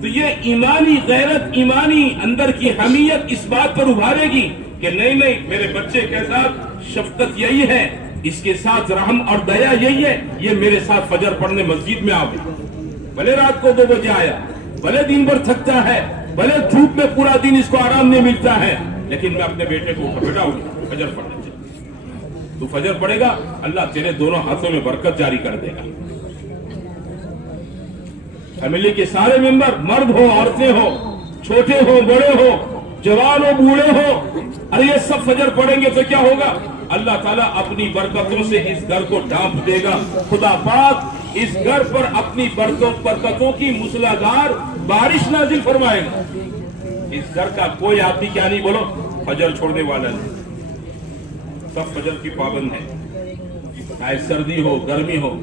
تو یہ ایمانی غیرت، ایمانی اندر کی حمیت اس بات پر ابھارے گی کہ نہیں میرے بچے کے ساتھ شفقت یہی ہے، اس کے ساتھ رحم اور دیا یہی ہے، یہ میرے ساتھ فجر پڑھنے مسجد میں آئے، بھلے رات کو 2 بجے آیا، بھلے دن بھر تھکتا ہے، بھلے دھوپ میں پورا دن اس کو آرام نہیں ملتا ہے، لیکن میں اپنے بیٹے کو بٹھاؤں گا فجر پڑھنے چاہیے۔ تو فجر پڑھے گا، اللہ تیرے دونوں ہاتھوں میں برکت جاری کر دے گا۔ فیملی کے سارے ممبر، مرد ہو، عورتیں ہو، چھوٹے ہو، بڑے ہو، جوان ہو، بوڑھے ہو، اور یہ سب فجر پڑھیں گے تو کیا ہوگا؟ اللہ تعالیٰ اپنی برکتوں سے اس گھر کو ڈھانپ دے گا۔ خدا پاک اس گھر پر اپنی برکتوں کی موسلادھار بارش نازل فرمائے گا۔ اس گھر کا کوئی آدمی کیا نہیں بولو فجر چھوڑنے والا نہیں، سب فجر کی پابند ہے، چاہے سردی ہو گرمی ہو،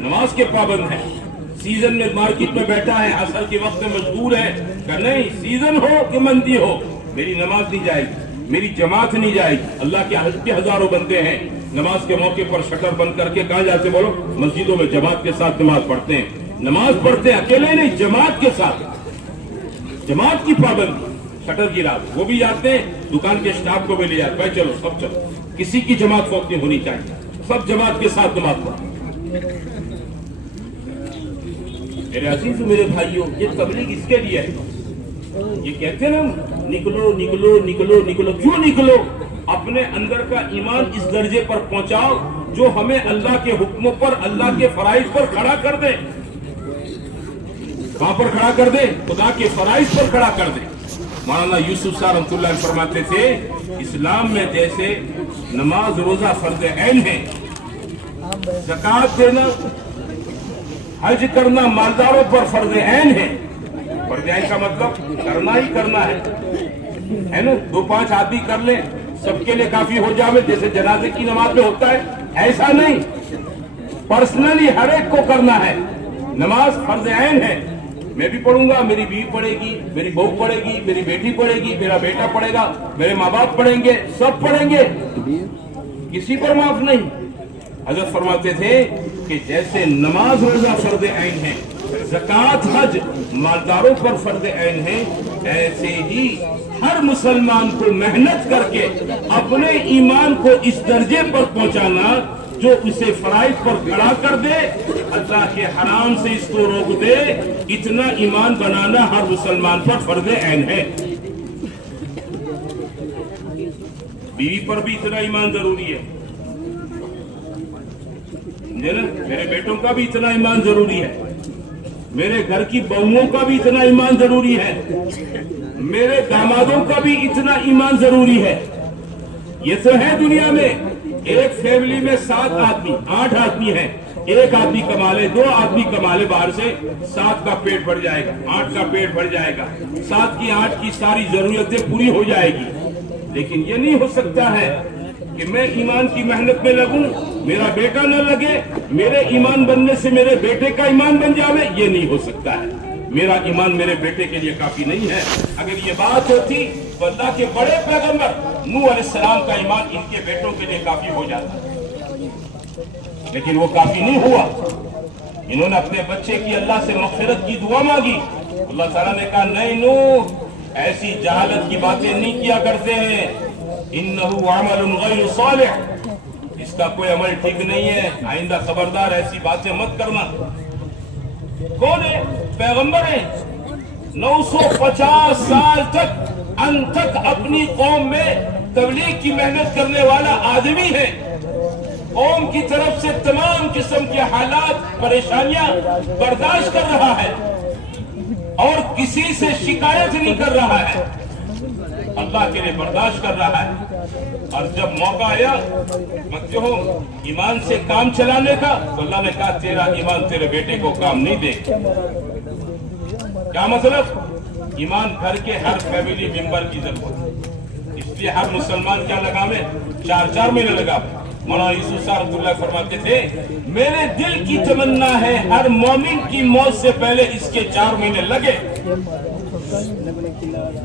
نماز کے پابند ہے۔ سیزن میں مارکیٹ میں بیٹھا ہے، عصر کے وقت میں مشغول ہے کہ نہیں سیزن ہو کہ مندی ہو، میری نماز نہیں جائے گی، میری جماعت نہیں جائے گی۔ اللہ کے حج کے ہزاروں بندے ہیں، نماز کے موقع پر شٹر بند کر کے کہاں جاتے بولو؟ مسجدوں میں جماعت کے ساتھ نماز پڑھتے ہیں، نماز پڑھتے ہیں اکیلے نہیں، جماعت کے ساتھ، جماعت کی پابندی، شٹر کی رات وہ بھی جاتے ہیں، دکان کے اسٹاف کو بھی لے جاتے، بھائی چلو سب چلو، کسی کی جماعت فوت نہیں ہونی چاہیے، سب جماعت کے ساتھ نماز پڑھو۔ میرے عزیز میرے بھائیوں، یہ تبلیغ اس کے لیے ہے، یہ کہتے ہیں نا نکلو نکلو نکلو نکلو، کیوں نکلو؟ اپنے اندر کا ایمان اس درجے پر پہنچاؤ جو ہمیں اللہ کے حکموں پر، اللہ کے فرائض پر کھڑا کر دے۔ کہاں پر کھڑا کر دے؟ خدا کے فرائض پر کھڑا کر دے۔ مولانا یوسف صاحب رحمۃ اللہ فرماتے تھے اسلام میں جیسے نماز روزہ فرض عین ہے، زکوٰۃ دینا حج کرنا مالداروں پر فرض عین ہے۔ فرض عین کا مطلب کرنا ہی کرنا ہے نا، 2-5 آدمی کر لیں سب کے لیے کافی ہو جاوے، جیسے جنازے کی نماز میں ہوتا ہے، ایسا نہیں، پرسنلی ہر ایک کو کرنا ہے۔ نماز فرض عین ہے، میں بھی پڑھوں گا، میری بیوی پڑھے گی، میری بہو پڑھے گی، میری بیٹی پڑھے گی، میرا بیٹا پڑھے گا، میرے ماں باپ پڑھیں گے، سب پڑھیں گے، کسی پر معاف نہیں۔ حضرت فرماتے تھے کہ جیسے نماز روزہ فرض عین ہے، زکوٰۃ حج مالداروں پر فرض عین ہے، ایسے ہی ہر مسلمان کو محنت کر کے اپنے ایمان کو اس درجے پر پہنچانا جو اسے فرائض پر کھڑا کر دے، اللہ کے حرام سے اس کو روک دے، اتنا ایمان بنانا ہر مسلمان پر فرض عین ہے۔ بیوی پر بھی اتنا ایمان ضروری ہے، میرے بیٹوں کا بھی اتنا ایمان ضروری ہے، میرے گھر کی بہوؤں کا بھی اتنا ایمان ضروری ہے، میرے دامادوں کا بھی اتنا ایمان ضروری ہے۔ یہ تو ہے دنیا میں ایک فیملی میں 7 آدمی 8 آدمی ہیں، ایک آدمی کما لے، 2 آدمی کما لے باہر سے، 7 کا پیٹ بھر جائے گا، 8 کا پیٹ بھر جائے گا، 7 کی 8 کی ساری ضرورتیں پوری ہو جائے گی۔ لیکن یہ نہیں ہو سکتا ہے کہ میں ایمان کی محنت میں لگوں، میرا بیٹا نہ لگے، میرے ایمان بننے سے میرے بیٹے کا ایمان بن جاوے، یہ نہیں ہو سکتا ہے۔ میرا ایمان میرے بیٹے کے لیے کافی نہیں ہے۔ اگر یہ بات ہوتی تو اللہ کے بڑے پیغمبر نوح علیہ السلام کا ایمان ان کے بیٹوں کے لیے کافی ہو جاتا، لیکن وہ کافی نہیں ہوا۔ انہوں نے اپنے بچے کی اللہ سے مغفرت کی دعا مانگی، اللہ تعالیٰ نے کہا نہیں نوح، ایسی جہالت کی باتیں نہیں کیا کرتے ہیں، انہ عمل غیر صالح، اس کا کوئی عمل ٹھیک نہیں ہے، آئندہ خبردار ایسی باتیں مت کرنا۔ کون ہے؟ پیغمبر ہیں، 950 سال تک اپنی قوم میں تبلیغ کی محنت کرنے والا آدمی ہے، قوم کی طرف سے تمام قسم کے حالات پریشانیاں برداشت کر رہا ہے اور کسی سے شکایت نہیں کر رہا ہے، اللہ کے لیے برداشت کر رہا ہے۔ اور جب موقع آیا ایمان سے کام چلانے کا تو اللہ نے کہا تیرا ایمان تیرے بیٹے کو کام نہیں دے۔ کیا مطلب؟ ایمان گھر کے ہر فیملی ممبر کی ضرورت ہے، اس لیے ہر مسلمان کیا لگاوے؟ 4 مہینے لگا۔ مولانا یوسف صاحب رحمۃ اللہ فرماتے تھے میرے دل کی تمنا ہے ہر مومن کی موت سے پہلے اس کے 4 مہینے لگے۔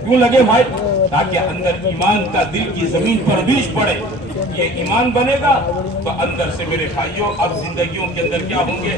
کیوں لگے بھائی؟ تاکہ اندر ایمان کا دل کی زمین پر بیج پڑے۔ یہ ایمان بنے گا تو اندر سے میرے بھائیوں اب زندگیوں کے اندر کیا ہوں گے؟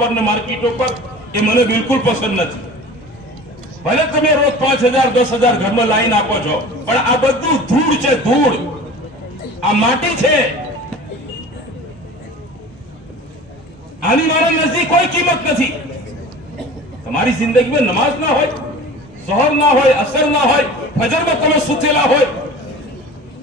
પર ને માર્કેટો પર, એ મને બિલકુલ પસંદ નથી। ભલે તમે રોજ 5,000 10,000 ઘરમાં લાઈન આપો છો, પણ આ બધું ધૂળ છે, ધૂળ, આ માટી છે, આની મારા નજીક કોઈ કિંમત નથી। તમારી જિંદગીમાં નમાજ ના હોય, ઝોહર ના હોય, અસર ના હોય, ફજરમાં તમે સુતેલા હોય,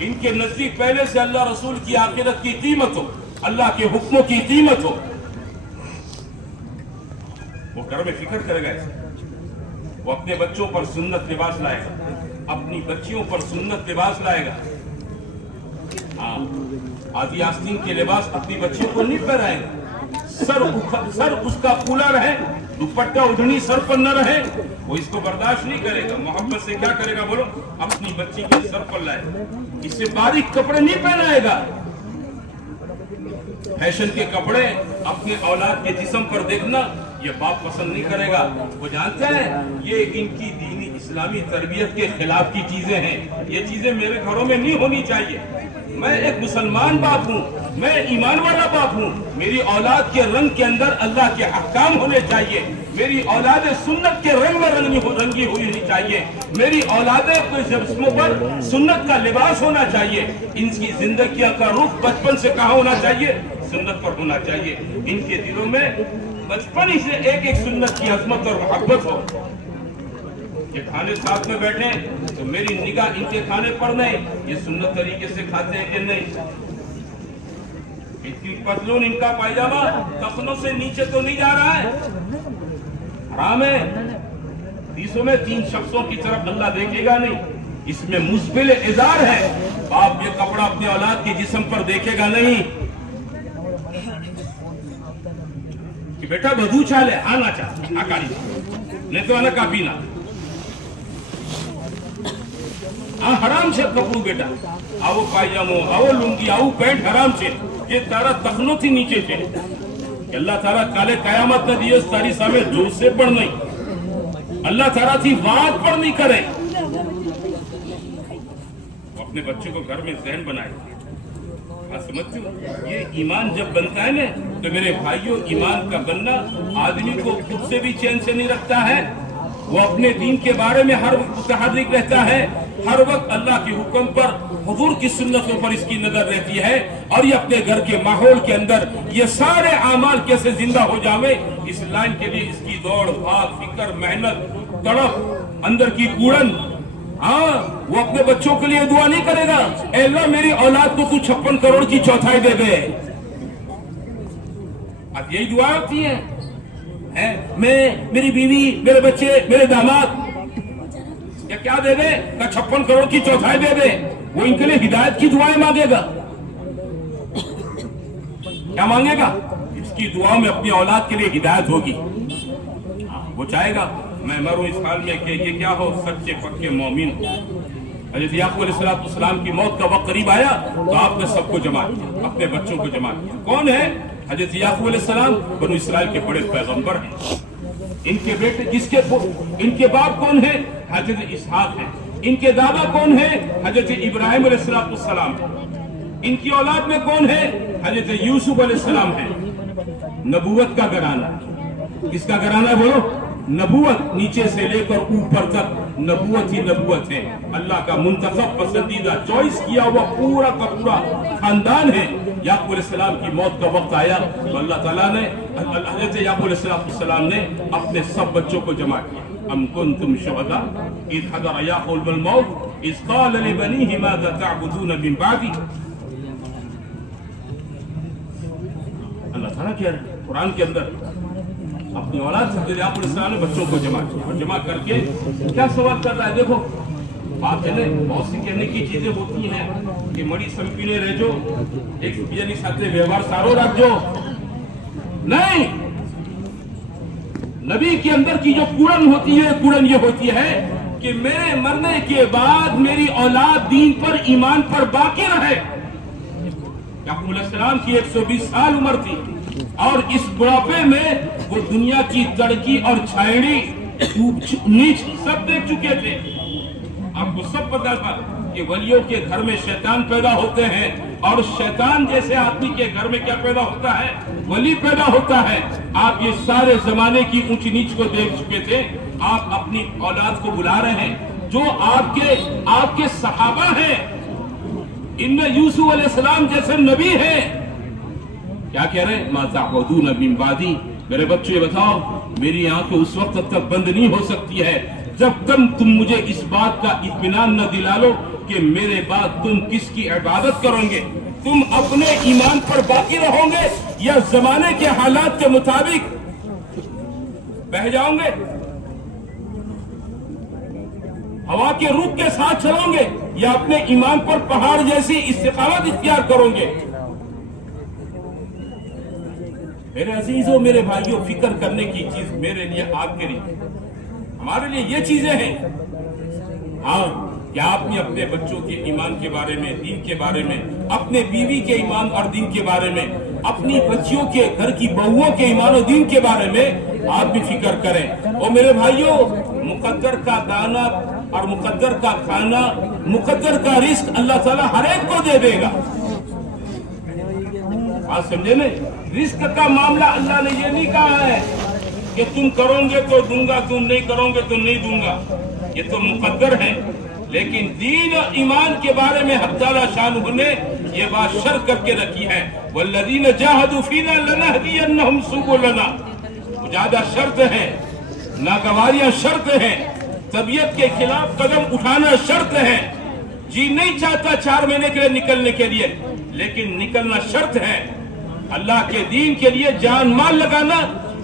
ان کے نزدیک پہلے سے اللہ رسول کی آخرت کی قیمت ہو، اللہ کے حکموں کی قیمت ہو، وہ گھر میں فکر کرے گا ایسا، وہ اپنے بچوں پر سنت لباس لائے گا، اپنی بچیوں پر سنت لباس لائے گا۔ ہاں، آدھی آستین کے لباس اپنی بچیوں کو نہیں پہنائے گا، سر اس کا کھلا رہے، دوپٹہ اڑھنی سر پر نہ رہے، وہ اس کو برداشت نہیں کرے گا۔ محبت سے کیا کرے گا بولو؟ اپنی بچی کے سر پر لائے، اس سے باریک کپڑے نہیں پہنائے گا۔ فیشن کے کپڑے اپنے اولاد کے جسم پر دیکھنا یہ باپ پسند نہیں کرے گا۔ وہ جانتے ہیں یہ ان کی دینی اسلامی تربیت کے خلاف کی چیزیں ہیں، یہ چیزیں میرے گھروں میں نہیں ہونی چاہیے۔ میں ایک مسلمان باپ ہوں، میں ایمان والا باپ ہوں، میری اولاد کے رنگ کے اندر اللہ کے احکام ہونے چاہیے، میری اولاد سنت کے رنگ میں رنگی ہوئی ہونی چاہیے، میری اولادیں جسموں پر سنت کا لباس ہونا چاہیے، ان کی زندگی کا رخ بچپن سے کہاں ہونا چاہیے؟ سنت پر ہونا چاہیے۔ ان کے دلوں میں بچپن ہی سے ایک ایک سنت کی عظمت اور محبت ہو۔ یہ کھانے ساتھ میں بیٹھے تو میری نگاہ ان کے کھانے پر نہیں، یہ سنت طریقے سے کھاتے ہیں کہ نہیں، اتنی پتلون ان کا پائجامہ ٹخنوں سے نیچے تو نہیں جا رہا ہے، حرام ہے۔ حدیثوں میں 3 شخصوں کی طرف اللہ دیکھے گا نہیں، اس میں مسبل ازار ہے، باپ یہ کپڑا اپنے اولاد کے جسم پر دیکھے گا نہیں کہ بیٹا بدو چالے آنا چاہتے آکاری نہیں تو آنا کا پینا حرام سے کپڑو بیٹا، آو پائجامو، آو لنگی، آو پینٹ حرام سے، یہ تارا تخنوں تھی نیچے سے، اللہ تعالیٰ کالے قیامت نہ دیئے اس تاری سامنے جو سے پڑھ نہیں، اللہ تعالیٰ تھی وعد پڑھ نہیں کرے۔ وہ اپنے بچوں کو گھر میں ذہن بنائے، آپ سمجھتے ہو یہ ایمان جب بنتا ہے نا تو میرے بھائیوں، ایمان کا بننا آدمی کو خود سے بھی چین سے نہیں رکھتا ہے، وہ اپنے دین کے بارے میں ہر وقت متحرک رہتا ہے، ہر وقت اللہ کے حکم پر، حضور کی سنتوں پر اس کی نظر رہتی ہے، اور یہ اپنے گھر کے ماحول کے اندر یہ سارے اعمال کیسے زندہ ہو جاویں، اس لائن کے لیے اس کی دوڑ بھاگ، فکر، محنت، تڑپ، اندر کی کوڑن۔ ہاں، وہ اپنے بچوں کے لیے دعا نہیں کرے گا اے اللہ میری اولاد کو تو 56 کروڑ کی چوتھائی دے دے، اب یہی دعا ہوتی ہے، میں، میری بیوی، میرے بچے، میرے داماد یا کیا دے دے؟ 56 کروڑ کی چوتھائی دے دے۔ وہ ان کے لیے ہدایت کی دعائیں مانگے گا، کیا مانگے گا؟ اس کی دعاؤں میں اپنی اولاد کے لیے ہدایت ہوگی، وہ چاہے گا میں مروں اس حال میں کہ یہ کیا ہو، سچے پکے مومن ہو۔ حضرت یعقوب علیہ السلام کی موت کا وقت قریب آیا تو آپ نے سب کو جمع کیا، اپنے بچوں کو جمع کیا۔ کون ہے حضرت یعقوب علیہ السلام؟ بنو اسرائیل کے بڑے پیغمبر ہیں، ان کے بیٹے ان کے باپ کون ہیں؟ حضرت اسحاق ہیں، ان کے دادا کون ہیں؟ حضرت ابراہیم علیہ السلام ہیں، ان کی اولاد میں کون ہے؟ حضرت یوسف علیہ السلام ہیں۔ نبوت کا گھرانہ، کس کا گھرانہ ہے بولو؟ نبوت، نیچے سے لے کر اوپر تک نبوت ہی نبوت ہے، اللہ کا منتخب پسندیدہ چوائس کیا ہوا پورا کا پورا خاندان ہے۔ یعقوب علیہ السلام کی موت کا وقت آیا تو اللہ تعالیٰ نے، حضرت یعقوب علیہ السلام نے اپنے سب بچوں کو جمع کیا۔ ام کنتم شہداء اذ حضر یعقوب الموت اذ قال لبنیہ ماذا تعبدون من بعدی۔ اللہ تعالیٰ کہہ رہے ہیں قرآن کے اندر اپنی اولاد سے حضرت یعقوب علیہ السلام نے بچوں کو جمع کیا، اور جمع کر کے کیا سوال کر رہا ہے؟ دیکھو بات ہے نا، بہت سی کہنے کی چیزیں ہوتی ہیں کہ مڑی سمپینے رہ جو ایک بیجنی ساتھ ویوہار سارو رکھ جو، نہیں، نبی کے اندر کی جو کوڑن ہوتی ہے، کوڑن یہ ہوتی ہے کہ میرے مرنے کے بعد میری اولاد دین پر، ایمان پر باقی رہے۔ یعقوب علیہ السلام کی 120 سال عمر تھی، اور اس بڑھاپے میں وہ دنیا کی تڑکی اور چھائڑی نیچ سب دیکھ چکے تھے۔ آپ کو سب پتا تھا کہ ولیوں کے گھر میں شیطان پیدا ہوتے ہیں، اور شیطان جیسے آدمی کے گھر میں کیا پیدا ہوتا ہے؟ ولی پیدا ہوتا ہے۔ آپ یہ سارے زمانے کی اونچ نیچ کو دیکھ چکے تھے، آپ اپنی اولاد کو بلا رہے ہیں جو آپ کے صحابہ ہیں، ان میں یوسف علیہ السلام جیسے نبی ہیں، کیا کہہ رہے ہیں؟ ما تعبدون من بعدی، میرے بچے یہ بتاؤ میری آنکھیں اس وقت تک بند نہیں ہو سکتی ہے جب تک تم مجھے اس بات کا اطمینان نہ دلا لو کہ میرے بعد تم کس کی عبادت کرو گے؟ تم اپنے ایمان پر باقی رہو گے یا زمانے کے حالات کے مطابق بہہ جاؤ گے؟ ہوا کے رخ کے ساتھ چلو گے یا اپنے ایمان پر پہاڑ جیسی استقامت اختیار کرو گے؟ میرے عزیزوں، میرے بھائیوں، فکر کرنے کی چیز میرے لیے، آپ کے لیے، ہمارے لیے یہ چیزیں ہیں۔ ہاں، کیا آپ نے اپنے بچوں کے ایمان کے بارے میں، دین کے بارے میں، اپنے بیوی کے ایمان اور دین کے بارے میں، اپنی بچیوں کے، گھر کی بہوؤں کے ایمان اور دین کے بارے میں آپ بھی فکر کریں۔ اور میرے بھائیوں، مقدر کا دانا اور مقدر کا کھانا، مقدر کا رزق اللہ تعالیٰ ہر ایک کو دے دے گا۔ آپ سمجھے نا؟ رزق کا معاملہ اللہ نے یہ نہیں کہا ہے کہ تم کرو گے تو دوں گا، تم نہیں کرو گے تو نہیں دوں گا، یہ تو مقدر ہے۔ لیکن دین اور ایمان کے بارے میں حق تعالیٰ شانہ نے یہ بات شرط کر کے رکھی ہے، وَالَّذِينَ جَاهَدُوا فِينَا لَنَهْدِيَنَّهُمْ سُبُلَنَا۔ مجاہدہ شرط ہے، ناگواریاں شرط ہیں، طبیعت کے خلاف قدم اٹھانا شرط ہے۔ جی نہیں چاہتا 4 مہینے کے لیے نکلنے کے لیے، لیکن نکلنا شرط ہے۔ اللہ کے دین کے لیے جان مال لگانا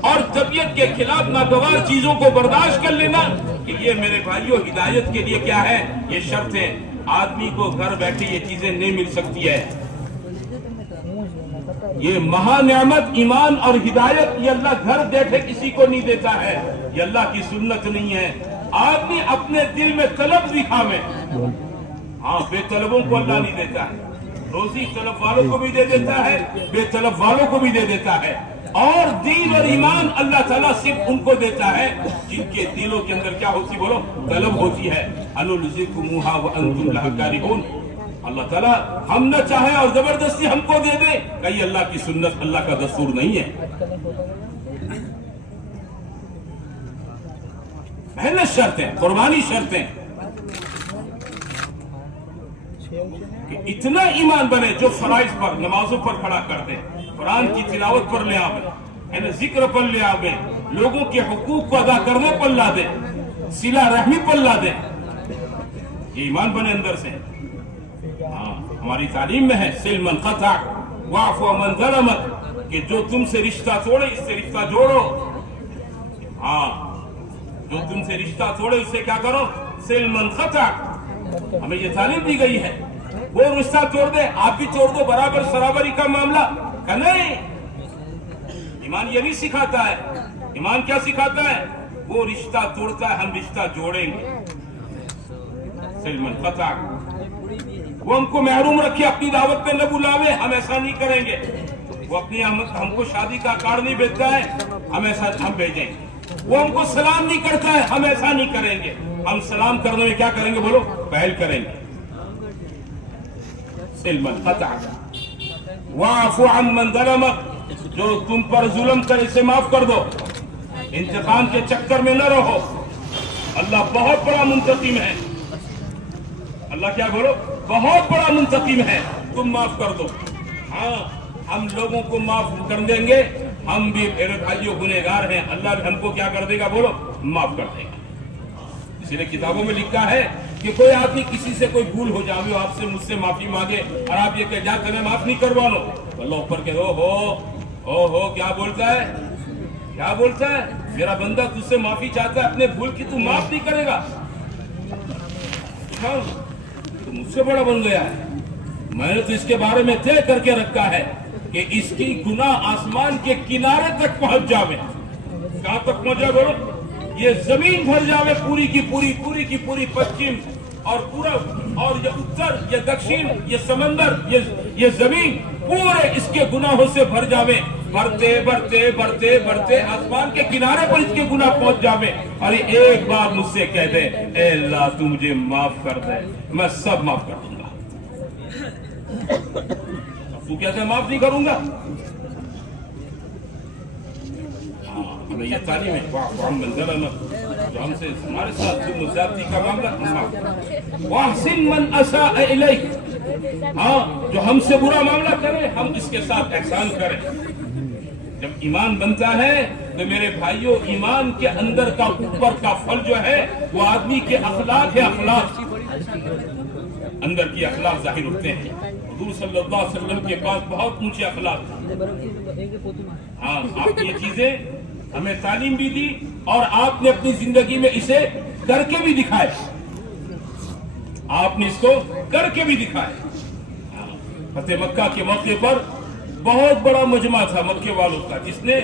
اور طبیعت کے خلاف ناگوار چیزوں کو برداشت کر لینا، کہ یہ میرے بھائیوں ہدایت کے لیے کیا ہے؟ یہ شرط ہے۔ آدمی کو گھر بیٹھے یہ چیزیں نہیں مل سکتی ہے۔ یہ مہا نعمت ایمان اور ہدایت یہ اللہ گھر بیٹھے کسی کو نہیں دیتا ہے، یہ اللہ کی سنت نہیں ہے۔ آدمی اپنے دل میں طلب دکھاوے، ہاں بے طلبوں کو اللہ نہیں دیتا ہے، روزی طلب والوں کو بھی دے دیتا ہے، بے طلب والوں کو بھی دے دیتا ہے۔ اور دین اور ایمان اللہ تعالیٰ صرف ان کو دیتا ہے جن کے دلوں کے اندر کیا ہوتی، بولو، طلب ہوتی ہے۔ أَنُلْزِقُمُوهَا وَأَنْتُمْ لَهَا كَارِهُونَ۔ اللہ تعالیٰ ہم نہ چاہے اور زبردستی ہم کو دے دے، کہ یہ اللہ کی سنت، اللہ کا دستور نہیں ہے۔ محنت شرط ہے، قربانی شرط ہے، کہ اتنا ایمان بنے جو فرائض پر، نمازوں پر کھڑا کر دے، قرآن کی تلاوت پر لے آوے، ذکر پر لے آوے، لوگوں کے حقوق کو ادا کرنے پر لا دے، صلہ رحمی پر لا دے، یہ ایمان بنے اندر سے۔ ہاں، ہماری تعلیم میں ہے سل من قطع واعف من ظلمک، کہ جو تم سے رشتہ توڑے اس سے رشتہ جوڑو۔ ہاں، جو تم سے رشتہ توڑے اس سے کیا کرو؟ سل من قطع۔ ہمیں یہ تعلیم دی گئی ہے، وہ رشتہ توڑ دے آپ بھی توڑ دو، برابر سرابری کا معاملہ کہ نہیں۔ ایمان یہ نہیں سکھاتا ہے، ایمان کیا سکھاتا ہے؟ وہ رشتہ توڑتا ہے، ہم رشتہ جوڑیں گے۔ سلم قطع، وہ ہم کو محروم رکھے، اپنی دعوت پہ نہ بلاوے، ہم ایسا نہیں کریں گے۔ وہ اپنی ہم کو شادی کا کارڈ نہیں بھیجتا ہے، ہم ایسا ہم بھیجیں گے۔ وہ ہم کو سلام نہیں کرتا ہے، ہم ایسا نہیں کریں گے۔ ہم سلام کرنے میں کیا کریں گے؟ بولو، پہل کریں گے۔ سلم قطع واعف عن من ظلمک، جو تم پر ظلم کرے اسے معاف کر دو۔ انتقام کے چکر میں نہ رہو، اللہ بہت بڑا منتقم ہے۔ اللہ کیا بولو؟ بہت بڑا منتقم ہے، تم معاف کر دو۔ ہاں، ہم لوگوں کو معاف کر دیں گے، ہم بھی میرے بھائیوں گنہگار ہیں، اللہ بھی ہم کو کیا کر دے گا؟ بولو، معاف کر دے گا۔ اسی لیے کتابوں میں لکھا ہے کہ کوئی آدمی کسی سے کوئی بھول ہو جائے، وہ آپ سے مجھ سے معافی مانگے اور آپ یہ کہ جا کریں معاف نہیں کروانا، تو اللہ اوپر کہ او کیا بولتا ہے؟ کیا بولتا ہے؟ میرا بندہ تجھ سے معافی چاہتا ہے، اپنے بھول کی تو معاف نہیں کرے گا، تو مجھ سے بڑا بن گیا ہے۔ میں نے تو اس کے بارے میں طے کر کے رکھا ہے کہ اس کی گناہ آسمان کے کنارے تک پہنچ جاوے۔ کہاں تک پہنچ جائے بولو؟ یہ زمین بھر جاوے، پوری کی پوری پچھم اور پورب اور یہ اتر، یہ دکشن، یہ سمندر، یہ زمین پورے اس کے گناہوں سے بھر جاوے، بڑھتے آسمان کے کنارے پر اس کے گناہ پہنچ جاوے، اور ایک بار مجھ سے کہہ دے، اے اللہ تو مجھے معاف کر دے، میں سب معاف کر دوں گا۔ تو کیسے معاف نہیں کروں گا؟ ہمیں یہ تعلیم ہے، وَاحْسِن مَنْ ظَلَمَ، جو ہم سے ہمارے ساتھ ظلم و زیادتی کا معاملہ، وَاحْسِن مَنْ أَسَاءَ إِلَيْكَ، ہاں جو ہم سے برا معاملہ کرے ہم اس کے ساتھ احسان کریں۔ جب ایمان بنتا ہے تو میرے بھائیوں، ایمان کے اندر کا اوپر کا پھل جو ہے وہ آدمی کے اخلاق ہے، اخلاق۔ اندر کی اخلاق ظاہر ہوتے ہیں. حضور صلی اللہ علیہ وسلم کے پاس بہت اونچے اخلاق تھے. ہاں آپ نے یہ چیزیں ہمیں تعلیم بھی دی اور آپ نے اپنی زندگی میں اسے کر کے بھی دکھائے. آپ نے اس کو کر کے بھی دکھائے. فتح مکہ کے موقع پر بہت بڑا مجمع تھا مکے والوں کا, جس نے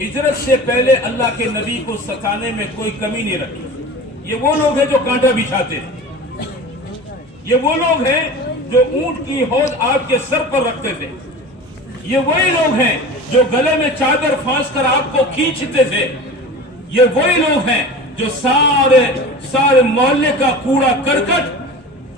ہجرت سے پہلے اللہ کے نبی کو ستانے میں کوئی کمی نہیں رکھی. یہ وہ لوگ ہیں جو کانٹا بچھاتے ہیں, یہ وہ لوگ ہیں جو اونٹ کی حوض آپ کے سر پر رکھتے تھے, یہ وہی لوگ ہیں جو گلے میں چادر پھانس کر آپ کو کھینچتے تھے, یہ وہی لوگ ہیں جو سارے محلے کا کوڑا کرکٹ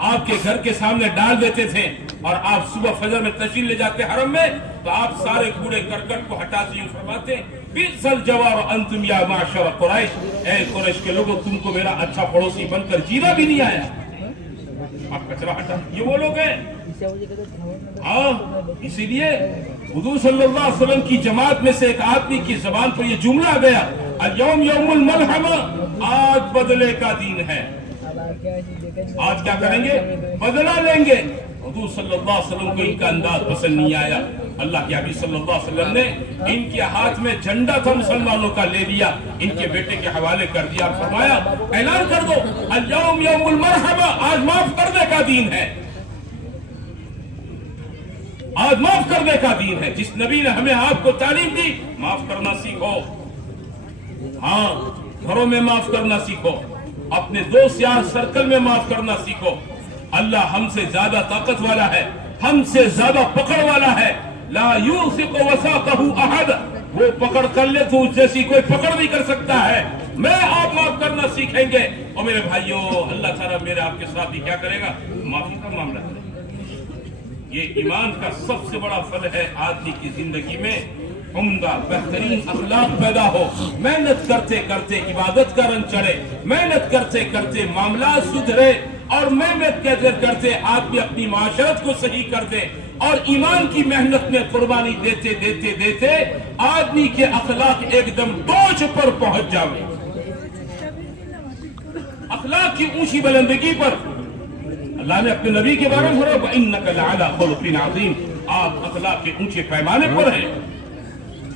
آپ کے گھر کے سامنے ڈال دیتے تھے, اور آپ صبح فجر میں تشریف لے جاتے حرم میں تو آپ سارے کوڑے کرکٹ کو ہٹاتے یوں فرماتے بئس الجوار انتم یا معشر قریش, اے قریش کے لوگوں تم کو میرا اچھا پڑوسی بن کر جینا بھی نہیں آیا, آپ کچرا ہٹا. یہ وہ لوگ ہیں. ہاں اسی لیے حضور صلی اللہ علیہ وسلم کی جماعت میں سے ایک آدمی کی زبان پر یہ جملہ آ گیا, اليوم یوم الملحمہ, آج بدلے کا دن ہے. آج کیا کریں گے؟ بدلہ لیں گے. حضور صلی اللہ علیہ وسلم کو ان کا انداز پسند نہیں آیا. اللہ کے حبیب صلی اللہ علیہ وسلم نے ان کے ہاتھ میں جھنڈا تھا مسلمانوں کا, لے لیا, ان کے بیٹے کے حوالے کر دیا, فرمایا اعلان کر دو اليوم یوم المرحمہ, آج معاف کرنے کا دن ہے, آج معاف کرنے کا دن ہے. جس نبی نے ہمیں آپ کو تعلیم دی, معاف کرنا سیکھو. ہاں گھروں میں معاف کرنا سیکھو, اپنے دوست یار سرکل میں معاف کرنا سیکھو. اللہ ہم سے زیادہ طاقت والا ہے, ہم سے زیادہ پکڑ والا ہے. لا یوثق وثاقہ احد, وہ پکڑ کر لے تو اس جیسی کوئی پکڑ نہیں کر سکتا ہے. میں آپ معاف کرنا سیکھیں گے. اور میرے بھائیوں, اللہ تعالیٰ میرے آپ کے ساتھ بھی کیا کرے گا؟ معافی کا معاملہ کرے گا. یہ ایمان کا سب سے بڑا پھل ہے. آدمی کی زندگی میں عمدہ بہترین اخلاق پیدا ہو, محنت کرتے کرتے عبادت کا رنگ چڑھے, محنت کرتے کرتے معاملات سدھرے, اور محنت کرتے کرتے آدمی اپنی معاشرت کو صحیح کر دے, اور ایمان کی محنت میں قربانی دیتے دیتے دیتے آدمی کے اخلاق ایک دم ٹوچ پر پہنچ جاوے. اخلاق کی اونچی بلندگی پر اللہ نے اپنے نبی کے بارے میں فرمایا وَإِنَّكَ لَعَلَىٰ خُلُقٍ عَظِيمٍ, آپ اخلاق کے اونچے پیمانے پر ہیں.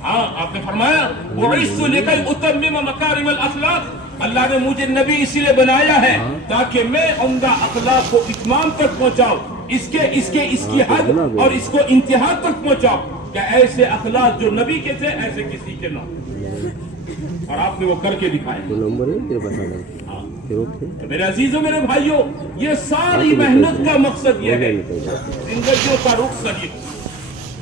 ہاں آپ نے فرمایا وَعِثُّ لِكَيْ أُتَمِّمَ مَكَارِمَ الْأَخْلَاقِ, اللہ نے مجھے نبی اسی لیے بنایا ہے تاکہ میں عمدہ اخلاق کو اتمام تک پہنچاؤں, اس کی حد اور اس کو انتہا تک پہنچاؤں. کہ ایسے اخلاق جو نبی کے تھے ایسے کسی کے نہ, اور آپ نے وہ کر کے دکھائے. میرے عزیزوں, میرے بھائیوں, یہ ساری محنت کا مقصد یہ ہے زندگیوں کا رخ صحیح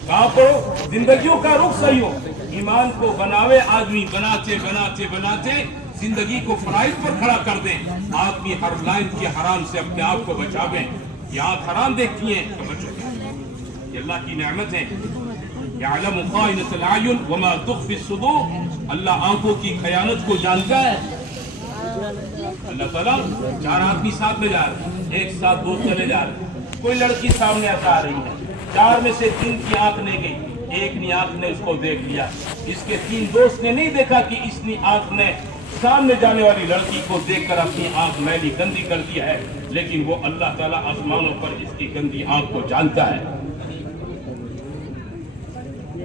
کہاں پر, زندگیوں کا رخ صحیح ہو. ایمان کو بناوے آدمی, بناتے بناتے بناتے زندگی کو فرائض پر کھڑا کر دیں. آدمی ہر لائن کے حرام سے اپنے آپ کو بچاویں. یہ آنکھ حرام دیکھتی ہیں تو بچو, یہ اللہ کی نعمت ہے. یعلم خائنۃ الاعین وما تخفی الصدور, اللہ آنکھوں کی خیانت کو جانتا ہے. اللہ تعالیٰ 4 آدمی ساتھ میں جا رہے ہیں, ایک ساتھ 2 چلے جا رہے ہیں, کوئی لڑکی سامنے آ رہی ہے, 4 میں سے 3 کی آنکھ لے گئی, ایک نے آنکھ نے اس کو دیکھ لیا. اس کے 3 دوست نے نہیں دیکھا کہ اس نے آنکھ نے سامنے جانے والی لڑکی کو دیکھ کر اپنی آنکھ میلی گندی کر دی ہے, لیکن وہ اللہ تعالیٰ آسمانوں پر اس کی گندی آنکھ کو جانتا ہے.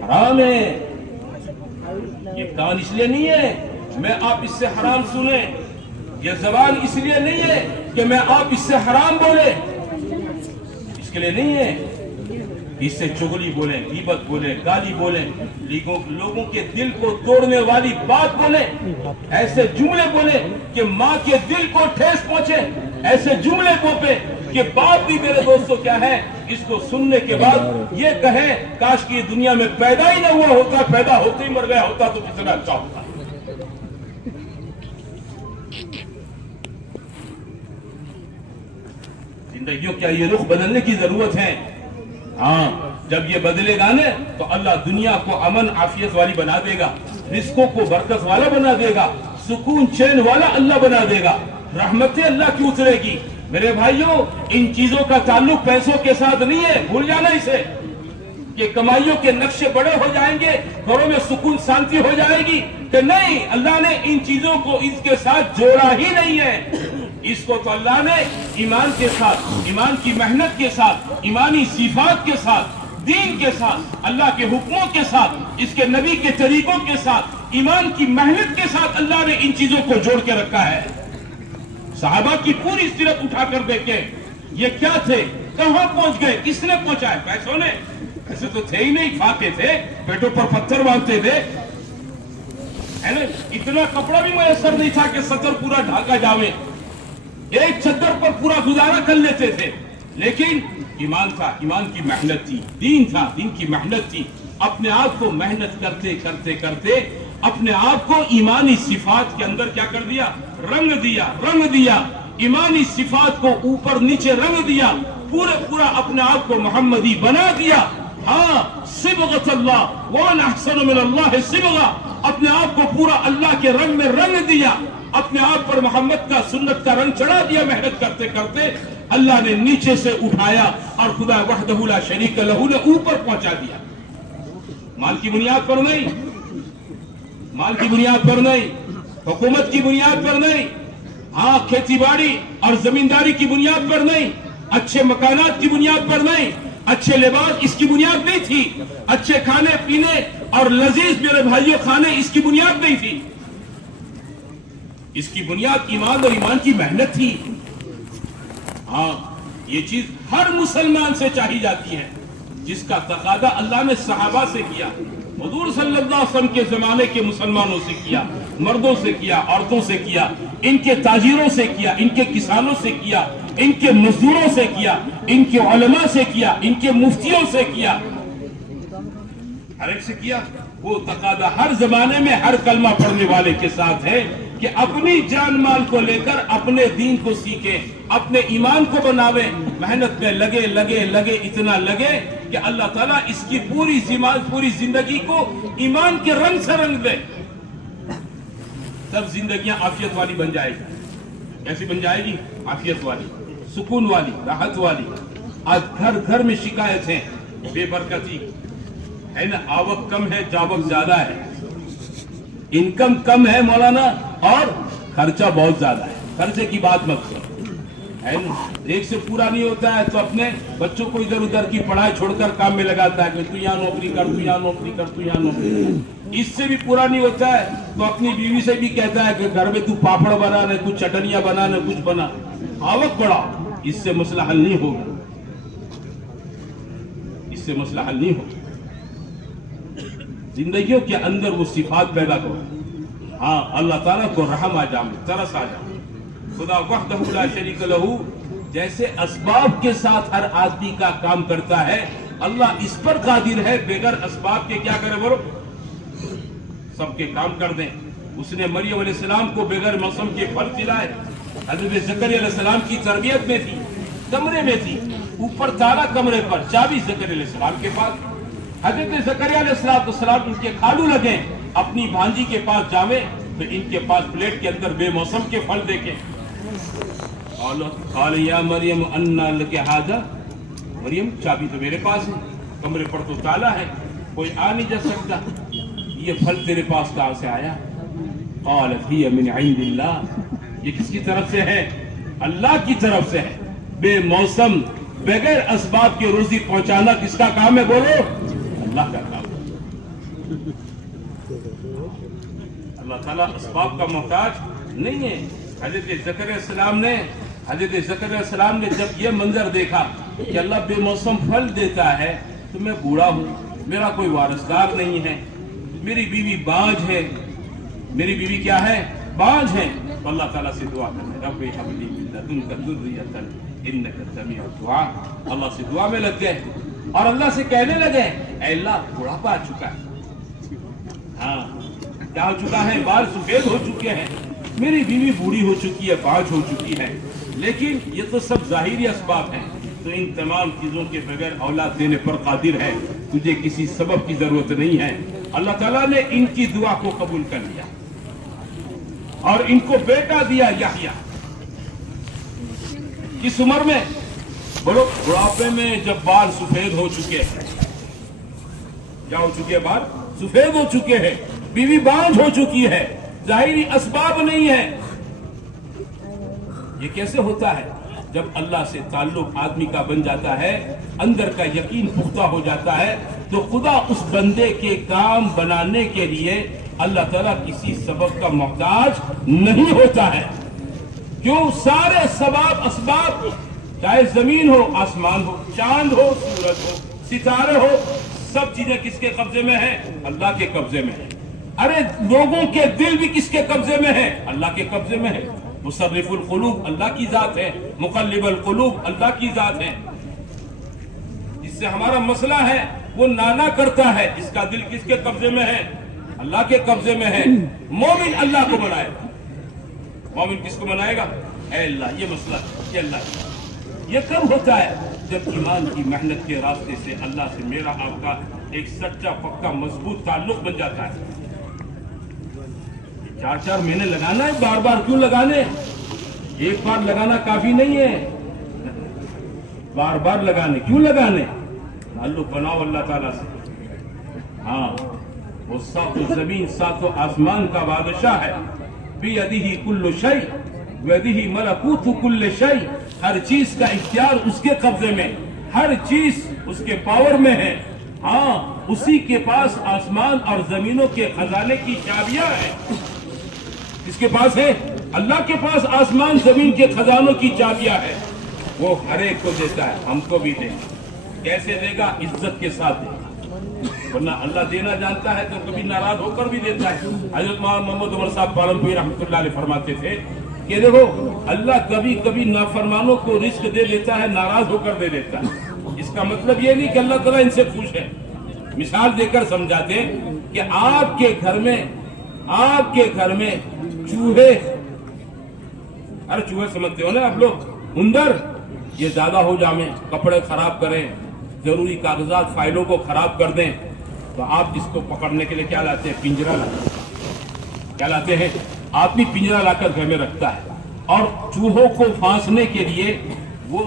حرام ہے یہ کان اس لیے نہیں ہے میں آپ اس سے حرام سنیں, یہ زبان اس لیے نہیں ہے کہ میں آپ اس سے حرام بولے, اس کے لیے نہیں ہے. اس سے چغلی بولیں, غیبت بولیں, گالی بولیں, لوگوں کے دل کو توڑنے والی بات بولیں, ایسے جملے بولیں کہ ماں کے دل کو ٹھیس پہنچے, ایسے جملے بولیں کہ باپ بھی میرے دوستوں کیا ہے, اس کو سننے کے بعد یہ کہیں کاش کی دنیا میں پیدا ہی نہ ہوا ہوتا, پیدا ہوتے ہی مر گیا ہوتا تو کتنا اچھا ہوتا. زندگیوں کیا یہ رخ بدلنے کی ضرورت ہے. ہاں جب یہ بدلے گا نا تو اللہ دنیا کو امن عافیت والی بنا دے گا, رزقوں کو برکت والا بنا دے گا, سکون چین والا اللہ بنا دے گا, رحمتیں اللہ کی اترے گی. میرے بھائیوں, ان چیزوں کا تعلق پیسوں کے ساتھ نہیں ہے, بھول جانا اسے. کہ کمائیوں کے نقشے بڑے ہو جائیں گے, گھروں میں سکون شانتی ہو جائے گی, کہ نہیں, اللہ نے ان چیزوں کو اس کے ساتھ جوڑا ہی نہیں ہے. اس کو تو اللہ نے ایمان کے ساتھ، ایمان کی محنت کے ساتھ، ایمانی صفات کے ساتھ، دین کے ساتھ، اللہ کے حکموں کے ساتھ، اس کے نبی کے طریقوں کے ساتھ، ایمان کی محنت کے ساتھ اللہ نے ان چیزوں کو جوڑ کے رکھا ہے۔ صحابہ کی پوری سیرت اٹھا کر دیکھیں، یہ کیا تھے، کہاں پہنچ گئے، کس نے پہنچائے؟ پیسوں نے؟ ایسے تو تھے ہی نہیں، فاقے تھے، پیٹوں پر پتھر باندھتے تھے، ہے نا؟ اتنا کپڑا بھی میسر نہیں تھا کہ سطر پورا ڈھاکا جاوے، ایک چادر پر پورا گزارا کر لیتے تھے، لیکن ایمان تھا، ایمان کی محنت تھی، دین تھا، دین کی محنت تھی، اپنے آپ کو محنت کرتے کرتے کرتے اپنے آپ کو ایمانی صفات کے اندر کیا کر دیا؟ رنگ دیا، رنگ دیا، ایمانی صفات کو اوپر نیچے رنگ دیا، پورا اپنے آپ کو محمدی بنا دیا۔ ہاں، صبغۃ اللہ ومن احسن من اللہ صبغہ، اپنے آپ کو پورا اللہ کے رنگ میں رنگ دیا، اپنے آپ پر محمد کا، سنت کا رنگ چڑھا دیا، محنت کرتے کرتے اللہ نے نیچے سے اٹھایا اور خدا وحدہ لا شریک لہ نے اوپر پہنچا دیا۔ مال کی بنیاد پر نہیں، مال کی بنیاد پر نہیں، حکومت کی بنیاد پر نہیں، ہاں کھیتی باڑی اور زمینداری کی بنیاد پر نہیں، اچھے مکانات کی بنیاد پر نہیں، اچھے لباس اس کی بنیاد نہیں تھی، اچھے کھانے پینے اور لذیذ میرے بھائیوں کھانے اس کی بنیاد نہیں تھی، اس کی بنیاد ایمان اور ایمان کی محنت تھی۔ ہاں، یہ چیز ہر مسلمان سے چاہی جاتی ہے، جس کا تقاضا اللہ نے صحابہ سے کیا، حضور صلی اللہ علیہ وسلم کے زمانے کے مسلمانوں سے کیا، مردوں سے کیا، عورتوں سے کیا، ان کے تاجروں سے کیا، ان کے کسانوں سے کیا، ان کے مزدوروں سے کیا، ان کے علماء سے کیا، ان کے مفتیوں سے کیا، ہر ایک سے کیا۔ وہ تقاضا ہر زمانے میں ہر کلمہ پڑھنے والے کے ساتھ ہے کہ اپنی جان مال کو لے کر اپنے دین کو سیکھے، اپنے ایمان کو بناوے، محنت میں لگے اتنا لگے کہ اللہ تعالیٰ اس کی پوری زندگی کو ایمان کے رنگ سے رنگ دے، تب زندگیاں عافیت والی بن جائے گی۔ کیسی بن جائے گی؟ عافیت والی، سکون والی، راحت والی۔ آج گھر گھر میں شکایت ہے، بے برکتی ہے نا، آوک کم ہے، جاوک زیادہ ہے، انکم کم ہے مولانا اور خرچہ بہت زیادہ ہے۔ خرچے کی بات مت کرو، ہے نا؟ ایک سے پورا نہیں ہوتا ہے تو اپنے بچوں کو ادھر ادھر کی پڑھائی چھوڑ کر کام میں لگاتا ہے کہ تو یہاں نوکری کر، تو یہاں نوکری کر، تو یہاں نوکری کر۔ اس سے بھی پورا نہیں ہوتا ہے تو اپنی بیوی سے بھی کہتا ہے کہ گھر میں تو پاپڑ بنا، نہ کچھ چٹنیاں بنا، نہ کچھ بنا۔ آوک بڑھا، اس سے مسئلہ حل نہیں ہوگا، اس سے مسئلہ حل نہیں ہوگا۔ زندگیوں کے اندر وہ صفات پیدا کرو۔ ہاں، اللہ تعالیٰ کو رحم آ جائے، ترس آ جائے۔ خدا وحدہ لا شریک لہ جیسے اسباب کے ساتھ ہر آدمی کا کام کرتا ہے، اللہ اس پر قادر ہے بغیر اسباب کے کیا کرے بولو؟ سب کے کام کر دیں۔ اس نے مریم علیہ السلام کو بغیر موسم کے پھل کھلائے۔ حضرت زکریا علیہ السلام کی تربیت میں تھی، کمرے میں تھی، اوپر تالا کمرے پر، چابی زکریا علیہ السلام کے پاس۔ حضرت زکریا علیہ السلام ان کے خالو لگے، اپنی بھانجی کے پاس جاوے تو ان کے پاس پلیٹ کے اندر بے موسم کے پھل دیکھے۔ قال یا مریم انا لک ھذا، مریم چابی تو میرے پاس ہے، کمرے پر تو تالا ہے، کوئی آ نہیں جا سکتا، یہ پھل تیرے پاس کہاں سے آیا؟ قالت ہی من عند اللہ، یہ کس کی طرف سے ہے؟ اللہ کی طرف سے ہے۔ بے موسم بغیر اسباب کے روزی پہنچانا کس کا کام ہے بولو؟ اللہ کا کام ہے۔ اللہ تعالیٰ اسباب کا محتاج نہیں ہے۔ حضرت زکریا علیہ السلام نے جب یہ منظر دیکھا کہ اللہ بے موسم پھل دیتا ہے تو میں بوڑھا ہوں، میرا کوئی وارثدار نہیں ہے، میری بیوی بانجھ ہے، میری بیوی کیا ہے؟ بانجھ ہے، تو اللہ تعالیٰ سے دعا کریں، رب ہب لی من لدنک ذریۃ انک سمیع الدعاء۔ اللہ سے دعا میں لگ گئے اور اللہ سے کہنے لگے، اے اللہ بڑھاپا آ چکا ہے، ہاں کیا ہو چکا ہے؟ بال سفید ہو چکے ہیں، میری بیوی بوڑھی ہو چکی ہے، بانجھ ہو چکی ہے، لیکن یہ تو سب ظاہری اسباب ہیں، تو ان تمام چیزوں کے بغیر اولاد دینے پر قادر ہے، تجھے کسی سبب کی ضرورت نہیں ہے۔ اللہ تعالیٰ نے ان کی دعا کو قبول کر لیا اور ان کو بیٹا دیا یحییٰ۔ کس عمر میں بولو؟ بڑھاپے میں، جب بال سفید ہو چکے ہیں۔ کیا ہو چکے ہیں؟ بال سفید ہو چکے ہیں، بیوی بانجھ ہو چکی ہے، ظاہری اسباب نہیں ہے۔ یہ کیسے ہوتا ہے؟ جب اللہ سے تعلق آدمی کا بن جاتا ہے، اندر کا یقین پختہ ہو جاتا ہے، تو خدا اس بندے کے کام بنانے کے لیے اللہ تعالیٰ کسی سبب کا محتاج نہیں ہوتا ہے۔ کیوں؟ سارے اسباب، چاہے زمین ہو، آسمان ہو، چاند ہو، سورج ہو، ستارے ہو، سب چیزیں کس کے قبضے میں ہیں؟ اللہ کے قبضے میں ہیں۔ ارے لوگوں کے دل بھی کس کے قبضے میں ہیں؟ اللہ کے قبضے میں ہے۔ مصرف القلوب اللہ کی ذات ہے، مقلب القلوب اللہ کی ذات ہے۔ جس سے ہمارا مسئلہ ہے وہ نانا کرتا ہے، اس کا دل کس کے قبضے میں ہے؟ اللہ کے قبضے میں ہے۔ مومن اللہ کو بنائے گا۔ مومن کس کو بنائے گا؟ اے اللہ، یہ مسئلہ، یہ اللہ۔ یہ کب ہوتا ہے؟ جب ایمان کی محنت کے راستے سے اللہ سے میرا آپ کا ایک سچا پکا مضبوط تعلق بن جاتا ہے۔ 4 مہینے لگانا ہے، بار بار کیوں لگانے؟ ایک بار لگانا کافی نہیں ہے، بار بار لگانے کیوں لگانے؟ تعلق بناؤ اللہ تعالیٰ سے۔ ہاں، وہ 7 زمین 7 آسمان کا بادشاہ ہے۔ بیدہ کل شیء بیدہ ملکوت کل شیء، ہر چیز کا اختیار اس کے قبضے میں، ہر چیز اس کے پاور میں ہے۔ ہاں، اسی کے پاس آسمان اور زمینوں کے خزانے کی چابیاں ہیں۔ کس کے پاس ہے؟ اللہ کے پاس آسمان زمین کے خزانوں کی چابیاں ہے۔ وہ ہر ایک کو دیتا ہے، ہم کو بھی دے گا۔ کیسے دے گا؟ عزت کے ساتھ دے گا، ورنہ اللہ دینا جانتا ہے تو کبھی ناراض ہو کر بھی دیتا ہے۔ حضرت محمد عمر صاحب پالنپوری رحمۃ اللہ علیہ فرماتے تھے کہ دیکھو، اللہ کبھی کبھی نافرمانوں کو رزق دے دیتا ہے، ناراض ہو کر دے دیتا ہے۔ اس کا مطلب یہ نہیں کہ اللہ تعالیٰ ان سے خوش ہے۔ مثال دے کر سمجھاتے ہیں کہ آپ کے گھر میں چوہے، ارے چوہے سمجھتے ہو نا آپ لوگ، اندر، یہ زیادہ ہو جامیں، کپڑے خراب کریں، ضروری کاغذات فائلوں کو خراب کر دیں، تو آپ اس کو پکڑنے کے لیے کیا لاتے ہیں؟ پنجرا لاتے ہیں۔ کیا لاتے ہیں؟ آدمی پنجرا لا کر گھر میں رکھتا ہے، اور چوہوں کو پھانسنے کے لیے وہ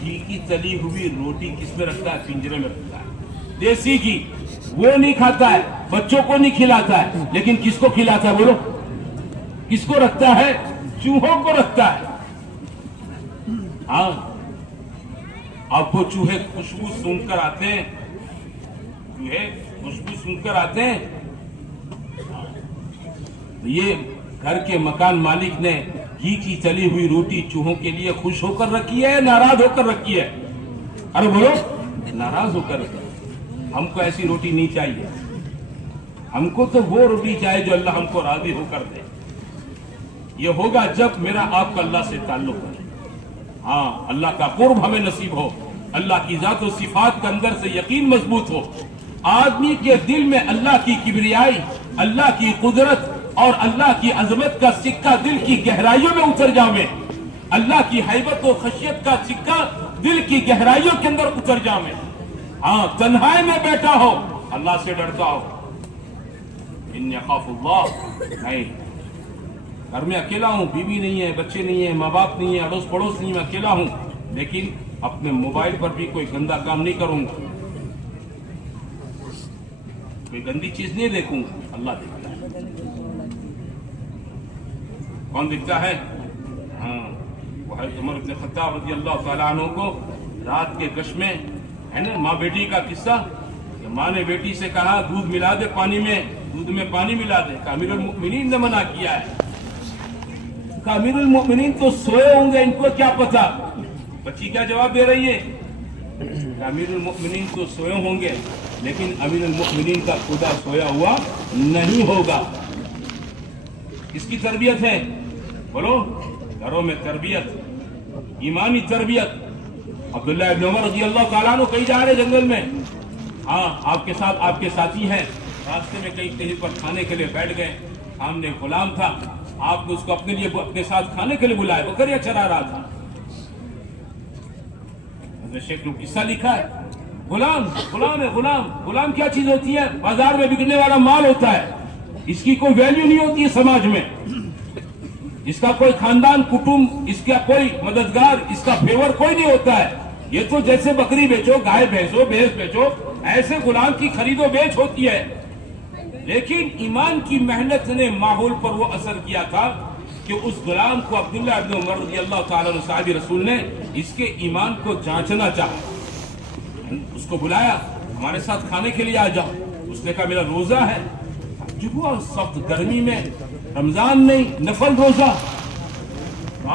گھی کی تلی ہوئی روٹی کس میں رکھتا ہے؟ پنجرے میں رکھتا ہے۔ دیسی گھی وہ نہیں کھاتا ہے، بچوں کو نہیں کھلاتا ہے، لیکن کس کو کھلاتا ہے؟ بولو، کس کو رکھتا ہے؟ چوہوں کو رکھتا ہے۔ ہاں، اب وہ چوہے خوشبو سونگ کر آتے ہیں، یہ گھر کے مکان مالک نے گھی کی تلی ہوئی روٹی چوہوں کے لیے خوش ہو کر رکھی ہے، ناراض ہو کر رکھی ہے؟ ارے بولو، ناراض ہو کر رکھی ہے۔ ہم کو ایسی روٹی نہیں چاہیے، ہم کو تو وہ روٹی چاہیے جو اللہ ہم کو راضی ہو کر دے۔ یہ ہوگا جب میرا آپ کا اللہ سے تعلق ہے، ہاں، اللہ کا قرب ہمیں نصیب ہو، اللہ کی ذات و صفات کے اندر سے یقین مضبوط ہو، آدمی کے دل میں اللہ کی کبریائی، اللہ کی قدرت اور اللہ کی عظمت کا سکہ دل کی گہرائیوں میں اتر جاوے، اللہ کی حیبت و خشیت کا سکہ دل کی گہرائیوں کے اندر اتر جاوے۔ ہاں، تنہائی میں بیٹھا ہو، اللہ سے ڈرتا ہو، انی اخاف اللہ، نہیں، گھر میں اکیلا ہوں، بیوی نہیں ہے، بچے نہیں ہیں، ماں باپ نہیں ہے، اڑوس پڑوس نہیں، میں اکیلا ہوں، لیکن اپنے موبائل پر بھی کوئی گندا کام نہیں کروں گا، کوئی گندی چیز نہیں دیکھوں گا۔ اللہ دیکھتا ہے۔ کون دیکھتا ہے؟ ہاں، وہ حضرت عمر بن خطاب رضی اللہ تعالیٰ عنہ کو رات کے کش میں، ہے نا، ماں بیٹی کا قصہ، کہ ماں نے بیٹی سے کہا دودھ ملا دے پانی میں، دودھ میں پانی ملا دے، کہ امیر المؤمنین نے منع کیا ہے۔ کہ امیر المؤمنین تو سوئے ہوں گے، ان کو کیا پتا؟ بچی کیا جواب دے رہی ہے؟ کہ امیر المؤمنین تو سوئے ہوں گے، لیکن امیر المؤمنین کا خدا سویا ہوا نہیں ہوگا۔ کس کی تربیت ہے؟ بولو، گھروں میں تربیت، ایمانی تربیت۔ عبداللہ ابن عمر رضی اللہ تعالیٰ عنہ کہیں جا رہے جنگل میں، ہاں، آپ کے ساتھ آپ کے ساتھی ہیں، راستے میں کہیں پر کھانے کے لیے بیٹھ گئے، سامنے غلام تھا، آپ نے اس کو اپنے لیے اپنے ساتھ کھانے کے لیے بلائے، بکریاں چرا رہا تھا۔ شیخ نے قصہ لکھا ہے، غلام ہے، غلام کیا چیز ہوتی ہے؟ بازار میں بکنے والا مال ہوتا ہے، اس کی کوئی ویلیو نہیں ہوتی ہے سماج میں، اس کا کوئی خاندان کٹمب، اس کا کوئی مددگار، اس کا فیور کوئی نہیں ہوتا ہے۔ یہ تو جیسے بکری بیچو، گائے بھینسو، بھینس بیچو، ایسے غلام کی خرید و بیچ ہوتی ہے۔ لیکن ایمان کی محنت نے ماحول پر وہ اثر کیا تھا کہ کہ اس غلام کو عبداللہ ابن عمر رضی اللہ تعالیٰ عنہ صحابی رسول نے اس کے ایمان کو جانچنا چاہا، اس کو بلایا ہمارے ساتھ کھانے کے لیے آ جاؤ، اس نے کہا میرا روزہ ہے۔ تعجب ہوا، سخت گرمی میں، رمضان نہیں، نفل روزہ۔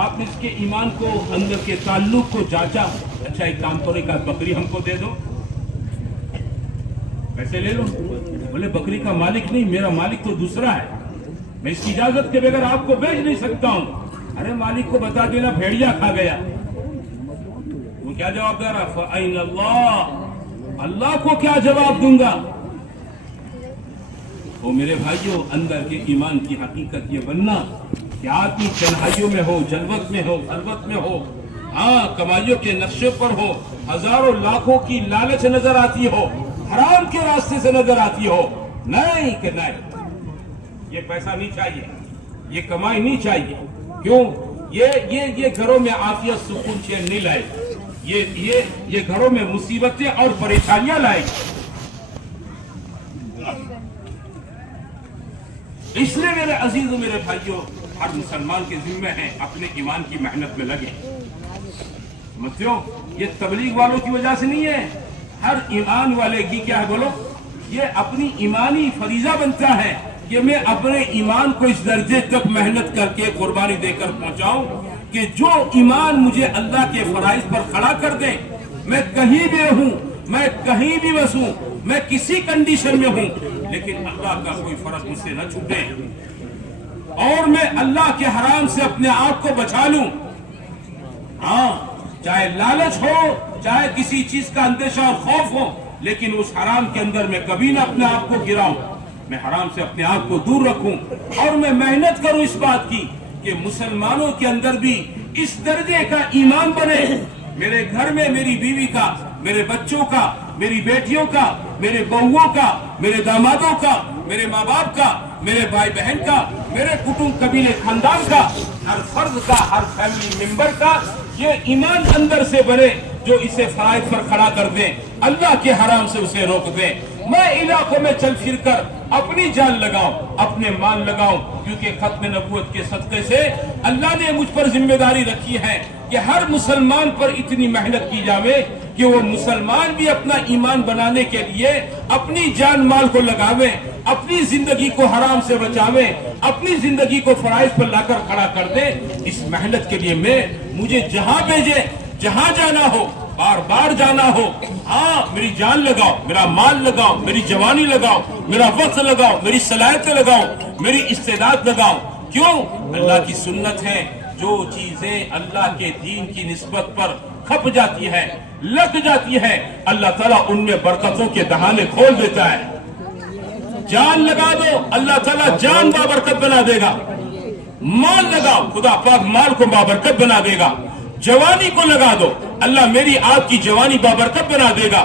آپ نے اس کے ایمان کو، اندر کے تعلق کو جانچا۔ اچھا ایک کام کرو، ایک بکری ہم کو دے دو، پیسے لے لو۔ بولے بکری کا مالک نہیں، میرا مالک تو دوسرا ہے، میں اس کی اجازت کے بغیر آپ کو بیچ نہیں سکتا ہوں۔ ارے مالک کو بتا دینا بھیڑیا کھا گیا۔ وہ کیا جواب دے رہا؟ فَأَيْنَ اللَّهُ، اللہ کو کیا جواب دوں گا؟ وہ میرے بھائیوں، اندر کے ایمان کی حقیقت یہ بننا کہ آدمی تنہائیوں میں ہو، جلوت میں ہو، خلوت میں ہو، ہاں کمائیوں کے نقشے پر ہو، ہزاروں لاکھوں کی لالچ نظر آتی ہو، حرام کے راستے سے نظر آتی ہو، نہیں کہ نہیں، یہ پیسہ نہیں چاہیے، یہ کمائی نہیں چاہیے۔ کیوں؟ یہ گھروں میں عافیت، سکون، چین نہیں لائے، یہ گھروں میں مصیبتیں اور پریشانیاں لائے۔ اس لیے میرے عزیزوں، میرے بھائیوں، ہر مسلمان کے ذمہ ہیں اپنے ایمان کی محنت میں لگے۔ سمجھتے یہ تبلیغ والوں کی وجہ سے نہیں ہے، ہر ایمان والے کی کیا ہے بولو، یہ اپنی ایمانی فریضہ بنتا ہے کہ میں اپنے ایمان کو اس درجے تک محنت کر کے قربانی دے کر پہنچاؤں کہ جو ایمان مجھے اللہ کے فرائض پر کھڑا کر دے، میں کہیں بھی ہوں، میں کہیں بھی بسوں، میں کسی کنڈیشن میں ہوں، لیکن اللہ کا کوئی فرض مجھ سے نہ چھوٹے اور میں اللہ کے حرام سے اپنے آپ کو بچا لوں۔ ہاں چاہے لالچ ہو، چاہے کسی چیز کا اندیشہ اور خوف ہو، لیکن اس حرام کے اندر میں کبھی نہ اپنے آپ کو گراؤں، میں حرام سے اپنے آپ کو دور رکھوں، اور میں محنت کروں اس بات کی کہ مسلمانوں کے اندر بھی اس درجے کا ایمان بنے، میرے گھر میں میری بیوی کا، میرے بچوں کا، میری بیٹیوں کا، میرے بہوؤں کا، میرے دامادوں کا، میرے ماں باپ کا، میرے بھائی بہن کا، میرے کٹنب قبیلے خاندان کا، ہر فرد کا، ہر فیملی ممبر کا یہ ایمان اندر سے بنے جو اسے فرائض پر کھڑا کر دیں، اللہ کے حرام سے اسے روک دیں۔ میں علاقوں میں چل پھر کر اپنی جان لگاؤں، اپنے مال لگاؤں، کیونکہ ختم نبوت کے صدقے سے اللہ نے مجھ پر ذمہ داری رکھی ہے کہ ہر مسلمان پر اتنی محنت کی جاوے کہ وہ مسلمان بھی اپنا ایمان بنانے کے لیے اپنی جان مال کو لگاوے، اپنی زندگی کو حرام سے بچاوے، اپنی زندگی کو فرائض پر لا کر کھڑا کر دے۔ اس محنت کے لیے مجھے جہاں بھیجے، جہاں جانا ہو، بار بار جانا ہو، ہاں میری جان لگاؤ، میرا مال لگاؤ، میری جوانی لگاؤ، میرا وقت لگاؤ، میری صلاحیتیں لگاؤ، میری استعداد لگاؤ۔ کیوں؟ اللہ کی سنت ہے، جو چیزیں اللہ کے دین کی نسبت پر کھپ جاتی ہے، لگ جاتی ہے، اللہ تعالیٰ ان میں برکتوں کے دہانے کھول دیتا ہے۔ جان لگا دو، اللہ تعالیٰ جان بابرکت بنا دے گا۔ مال لگاؤ، خدا پاک مال کو بابرکت بنا دے گا۔ جوانی کو لگا دو، اللہ میری آپ کی جوانی بابرکت بنا دے گا۔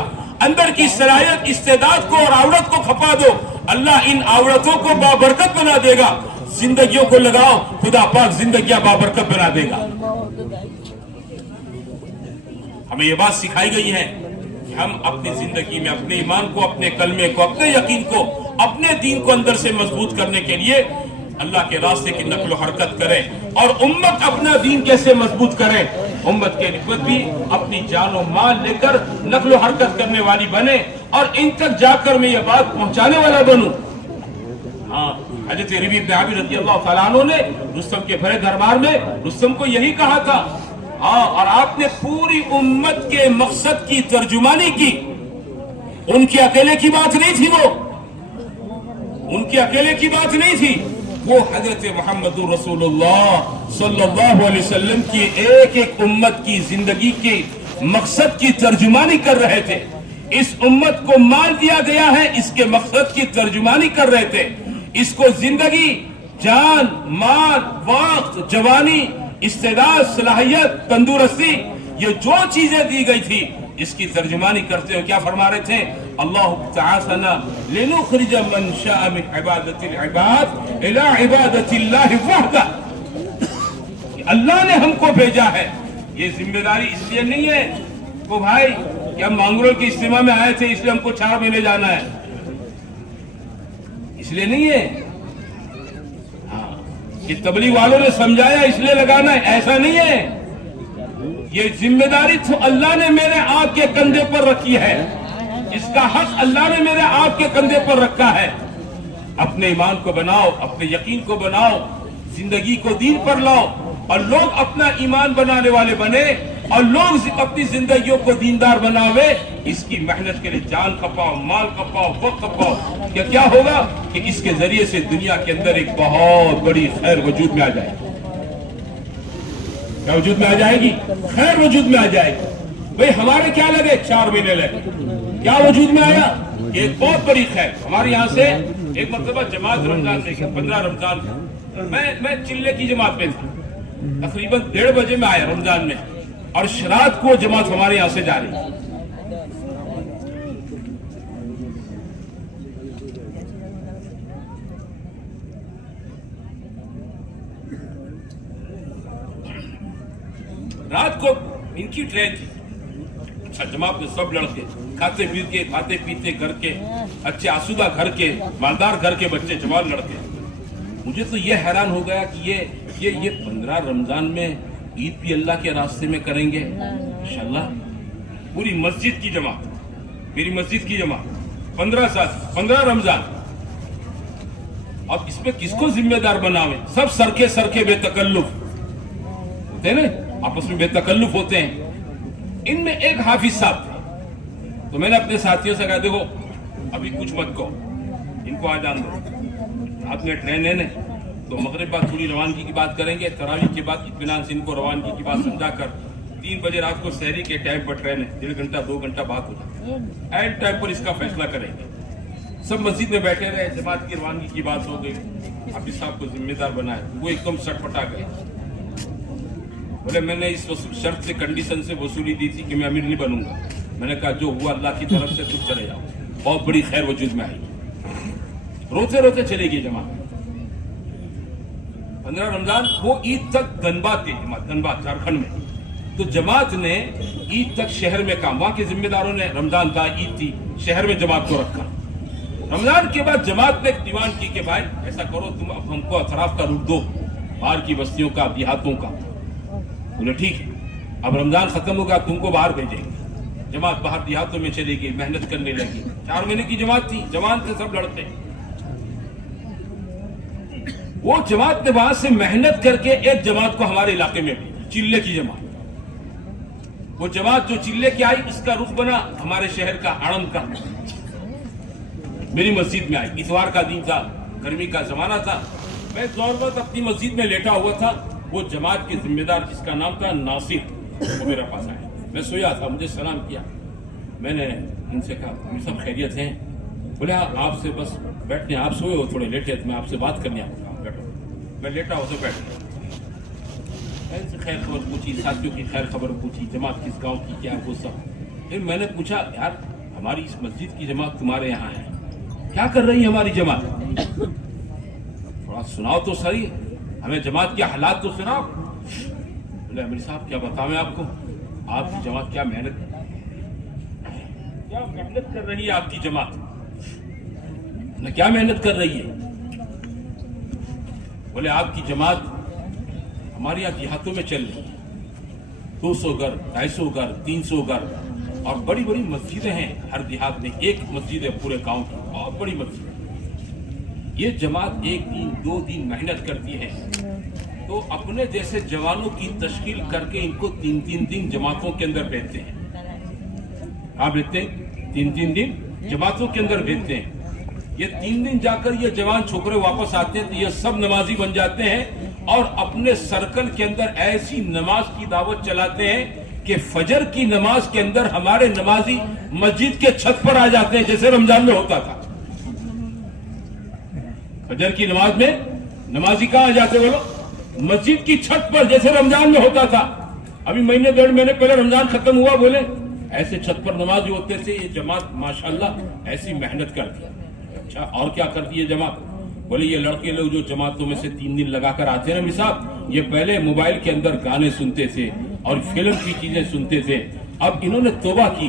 اندر کی صلاحیت، استعداد کو اور عورت کو کھپا دو، اللہ ان عورتوں کو بابرکت بنا دے گا۔ زندگیوں کو لگاؤ، خدا پاک زندگیاں بابرکت بنا دے گا۔ ہمیں یہ بات سکھائی گئی ہے کہ ہم اپنی زندگی میں اپنے ایمان کو، اپنے کلمے کو، اپنے یقین کو، اپنے دین کو اندر سے مضبوط کرنے کے لیے اللہ کے راستے کی نقل و حرکت کریں۔ اور امت اپنا دین کیسے مضبوط کرے؟ امت کے نسبت بھی اپنی جان و مال لے کر نقل و حرکت کرنے والی بنے، اور ان تک جا کر میں یہ بات پہنچانے والا بنوں۔ ہاں حضرت ربیع بن عامر رضی اللہ تعالیٰ عنہ نے رستم کے بڑے دربار میں رستم کو یہی کہا تھا، ہاں، اور آپ نے پوری امت کے مقصد کی ترجمانی کی۔ ان کے اکیلے کی بات نہیں تھی، وہ ان کے اکیلے کی بات نہیں تھی، وہ حضرت محمد رسول اللہ صلی اللہ علیہ وسلم کی ایک ایک امت کی زندگی کے مقصد کی ترجمانی کر رہے تھے۔ اس امت کو مال دیا گیا ہے، اس کے مقصد کی ترجمانی کر رہے تھے۔ اس کو زندگی، جان، مال، وقت، جوانی، استعداد، صلاحیت، تندرستی، یہ جو چیزیں دی گئی تھی، اس کی ترجمانی کرتے ہوئے کیا فرما رہے تھے؟ اللہ تعالی لنخرج من شاء من عبادت العباد الى عبادت اللہ وحدہ، اللہ نے ہم کو بھیجا ہے۔ یہ ذمہ داری اس لیے نہیں ہے کہ بھائی کہ ہم مانگرو کے اجتماع میں آئے تھے اس لیے ہم کو 4 مہینے جانا ہے، اس لیے نہیں ہے۔ کہ تبلیغ والوں نے سمجھایا اس لیے لگانا ہے، ایسا نہیں ہے. یہ ذمہ داری تو اللہ نے میرے آپ کے کندھے پر رکھی ہے، اس کا حق اللہ نے میرے آپ کے کندھے پر رکھا ہے. اپنے ایمان کو بناؤ، اپنے یقین کو بناؤ، زندگی کو دین پر لاؤ، اور لوگ اپنا ایمان بنانے والے بنے اور لوگ اپنی زندگیوں کو دیندار بناوے. اس کی محنت کے لیے جان کھپاؤ، مال کھپاؤ، وقت کھپاؤ. کیا ہوگا کہ اس کے ذریعے سے دنیا کے اندر ایک بہت بڑی خیر وجود میں آ جائے گی. کیا وجود میں آ جائے گی؟ خیر وجود میں آ جائے گی. بھئی ہمارے کیا لگے؟ 4 مہینے لگے. کیا وجود میں آیا؟ ایک بہت بڑی خیر. ہمارے یہاں سے ایک مرتبہ جماعت رمضان میں 15 رمضان میں چلے کی جماعت میں تھا. تقریباً 1:30 بجے میں آیا رمضان میں، اور رات کو جماعت ہمارے یہاں سے جا رہی ہے. رات کو ان کی ٹرین تھی. اچھا، جماعت میں سب لڑکے کھاتے پیتے گھر کے اچھے آسودہ گھر کے مالدار گھر کے بچے، جوان لڑکے. مجھے تو یہ حیران ہو گیا کہ یہ 15 رمضان میں عید بھی اللہ کے راستے میں کریں گے انشاءاللہ. پوری مسجد کی جماعت، میری مسجد کی جماعت، 15 سال 15 رمضان. اب اس میں کس کو ذمہ دار بناویں؟ سب سرکے بے تکلف ہوتے ہیں نا، آپس میں بے تکلف ہوتے ہیں. ان میں ایک حافظ صاحب تھے. تو میں نے اپنے ساتھیوں سے کہا دیکھو ابھی کچھ مت کہو، ان کو آ جان دو. رات میں ٹرین ہے نا، تو مغرب بعد تھوڑی روانگی کی بات کریں گے، تراویح کے بعد اطمینان سے ان کو روانگی کی بات سمجھا کر 3 بجے رات کو سحری کے ٹائم پر ٹرین ہے، 1.5 گھنٹہ 2 گھنٹہ بات ہو جائے، اینڈ ٹائم پر اس کا فیصلہ کریں گے. سب مسجد میں بیٹھے رہے، جماعت کی روانگی کی بات ہو گئی. حافظ صاحب کو ذمہ دار بنائے، وہ ایک دم سٹ پٹا گئے. بولے میں نے اس شرط سے کنڈیشن سے وصولی دی تھی کہ میں امیر نہیں بنوں گا. میں نے کہا جو ہوا اللہ کی طرف سے تم چلے جاؤ، بہت بڑی خیر وجود میں آئی. روتے روتے چلے گی جماعت. 15 رمضان وہ عید تک دھنباد کی جماعت، دھنباد جھارکھنڈ میں. تو جماعت نے عید تک شہر میں کام، وہاں کے ذمہ داروں نے رمضان تھا، عید تھی، شہر میں جماعت کو رکھا. رمضان کے بعد جماعت نے ایک ڈیمانڈ کی کہ بھائی ایسا کرو تم اب ہم کو اطراف کا روٹ دو، باہر کی بستیوں کا، دیہاتوں کا. بولے ٹھیک ہے، اب رمضان ختم ہوگا تم کو باہر بھیجیں گے. جماعت باہر دیہاتوں میں چلے گئی، محنت کرنے لگی. 4 مہینے کی جماعت تھی، جوان تھے سب لڑتے. وہ جماعت نے وہاں سے محنت کر کے ایک جماعت کو ہمارے علاقے میں بھی، چلے کی جماعت. وہ جماعت جو چلے کی آئی، اس کا رخ بنا ہمارے شہر کا، آڑند کا. میری مسجد میں آئی. اتوار کا دن تھا، گرمی کا زمانہ تھا. میں زور وقت اپنی مسجد میں لیٹا ہوا تھا. وہ جماعت کے ذمہ دار جس کا نام تھا ناصر، وہ میرے پاس آئے. میں سویا تھا، مجھے سلام کیا. میں نے ان سے کہا تم سب خیریت ہیں؟ بولے آپ سے بس بیٹھنے، آپ سوئے ہو تھوڑے لیٹے، میں آپ سے بات کرنے آؤں گا. بیٹھو. میں لیٹا ہو تو بیٹھ گیا. میں ان سے خیر خبر پوچھی، ساتھیوں کی خیر خبر پوچھی، جماعت کس گاؤں کی کیا وہ سب. پھر میں نے پوچھا یار ہماری اس مسجد کی جماعت تمہارے یہاں ہے، کیا کر رہی ہے ہماری جماعت؟ تھوڑا سناؤ تو صحیح، ہمیں جماعت کے حالات تو سناؤ. بولے امیر صاحب کیا بتاؤں آپ کو، آپ کی جماعت کیا محنت کر رہی ہے. آپ کی جماعت کیا محنت کر رہی ہے؟ بولے آپ کی جماعت ہمارے یہاں دیہاتوں میں چل رہی ہے. 200 گھر، 250 گھر، 300 گھر، اور بڑی بڑی مسجدیں ہیں ہر دیہات میں. ایک مسجد ہے پورے گاؤں کی، بہت بڑی مسجد. یہ جماعت 1 دن 2 دن محنت کرتی ہے، تو اپنے جیسے جوانوں کی تشکیل کر کے ان کو 3 دن جماعتوں کے اندر بھیجتے ہیں. کہاں بھیجتے ہیں؟ 3 دن جماعتوں کے اندر بھیجتے ہیں. یہ 3 دن جا کر یہ جوان چھوکرے واپس آتے ہیں تو یہ سب نمازی بن جاتے ہیں، اور اپنے سرکل کے اندر ایسی نماز کی دعوت چلاتے ہیں کہ فجر کی نماز کے اندر ہمارے نمازی مسجد کے چھت پر آ جاتے ہیں جیسے رمضان میں ہوتا تھا. فجر کی نماز میں نمازی کہاں آ جاتے بولو؟ مسجد کی چھت پر جیسے رمضان میں ہوتا تھا. ابھی مہینے 1.5 مہینے پہلے رمضان ختم ہوا، بولے ایسے چھت پر نمازی ہوتے تھے. یہ جماعت ماشاءاللہ ایسی محنت کرتی ہے. اچھا اور کیا کرتی ہے جماعت؟ بولے یہ لڑکے لوگ جو جماعتوں میں سے 3 دن لگا کر آتے ہیں نا صاحب، یہ پہلے موبائل کے اندر گانے سنتے تھے اور فلم کی چیزیں سنتے تھے. اب انہوں نے توبہ کی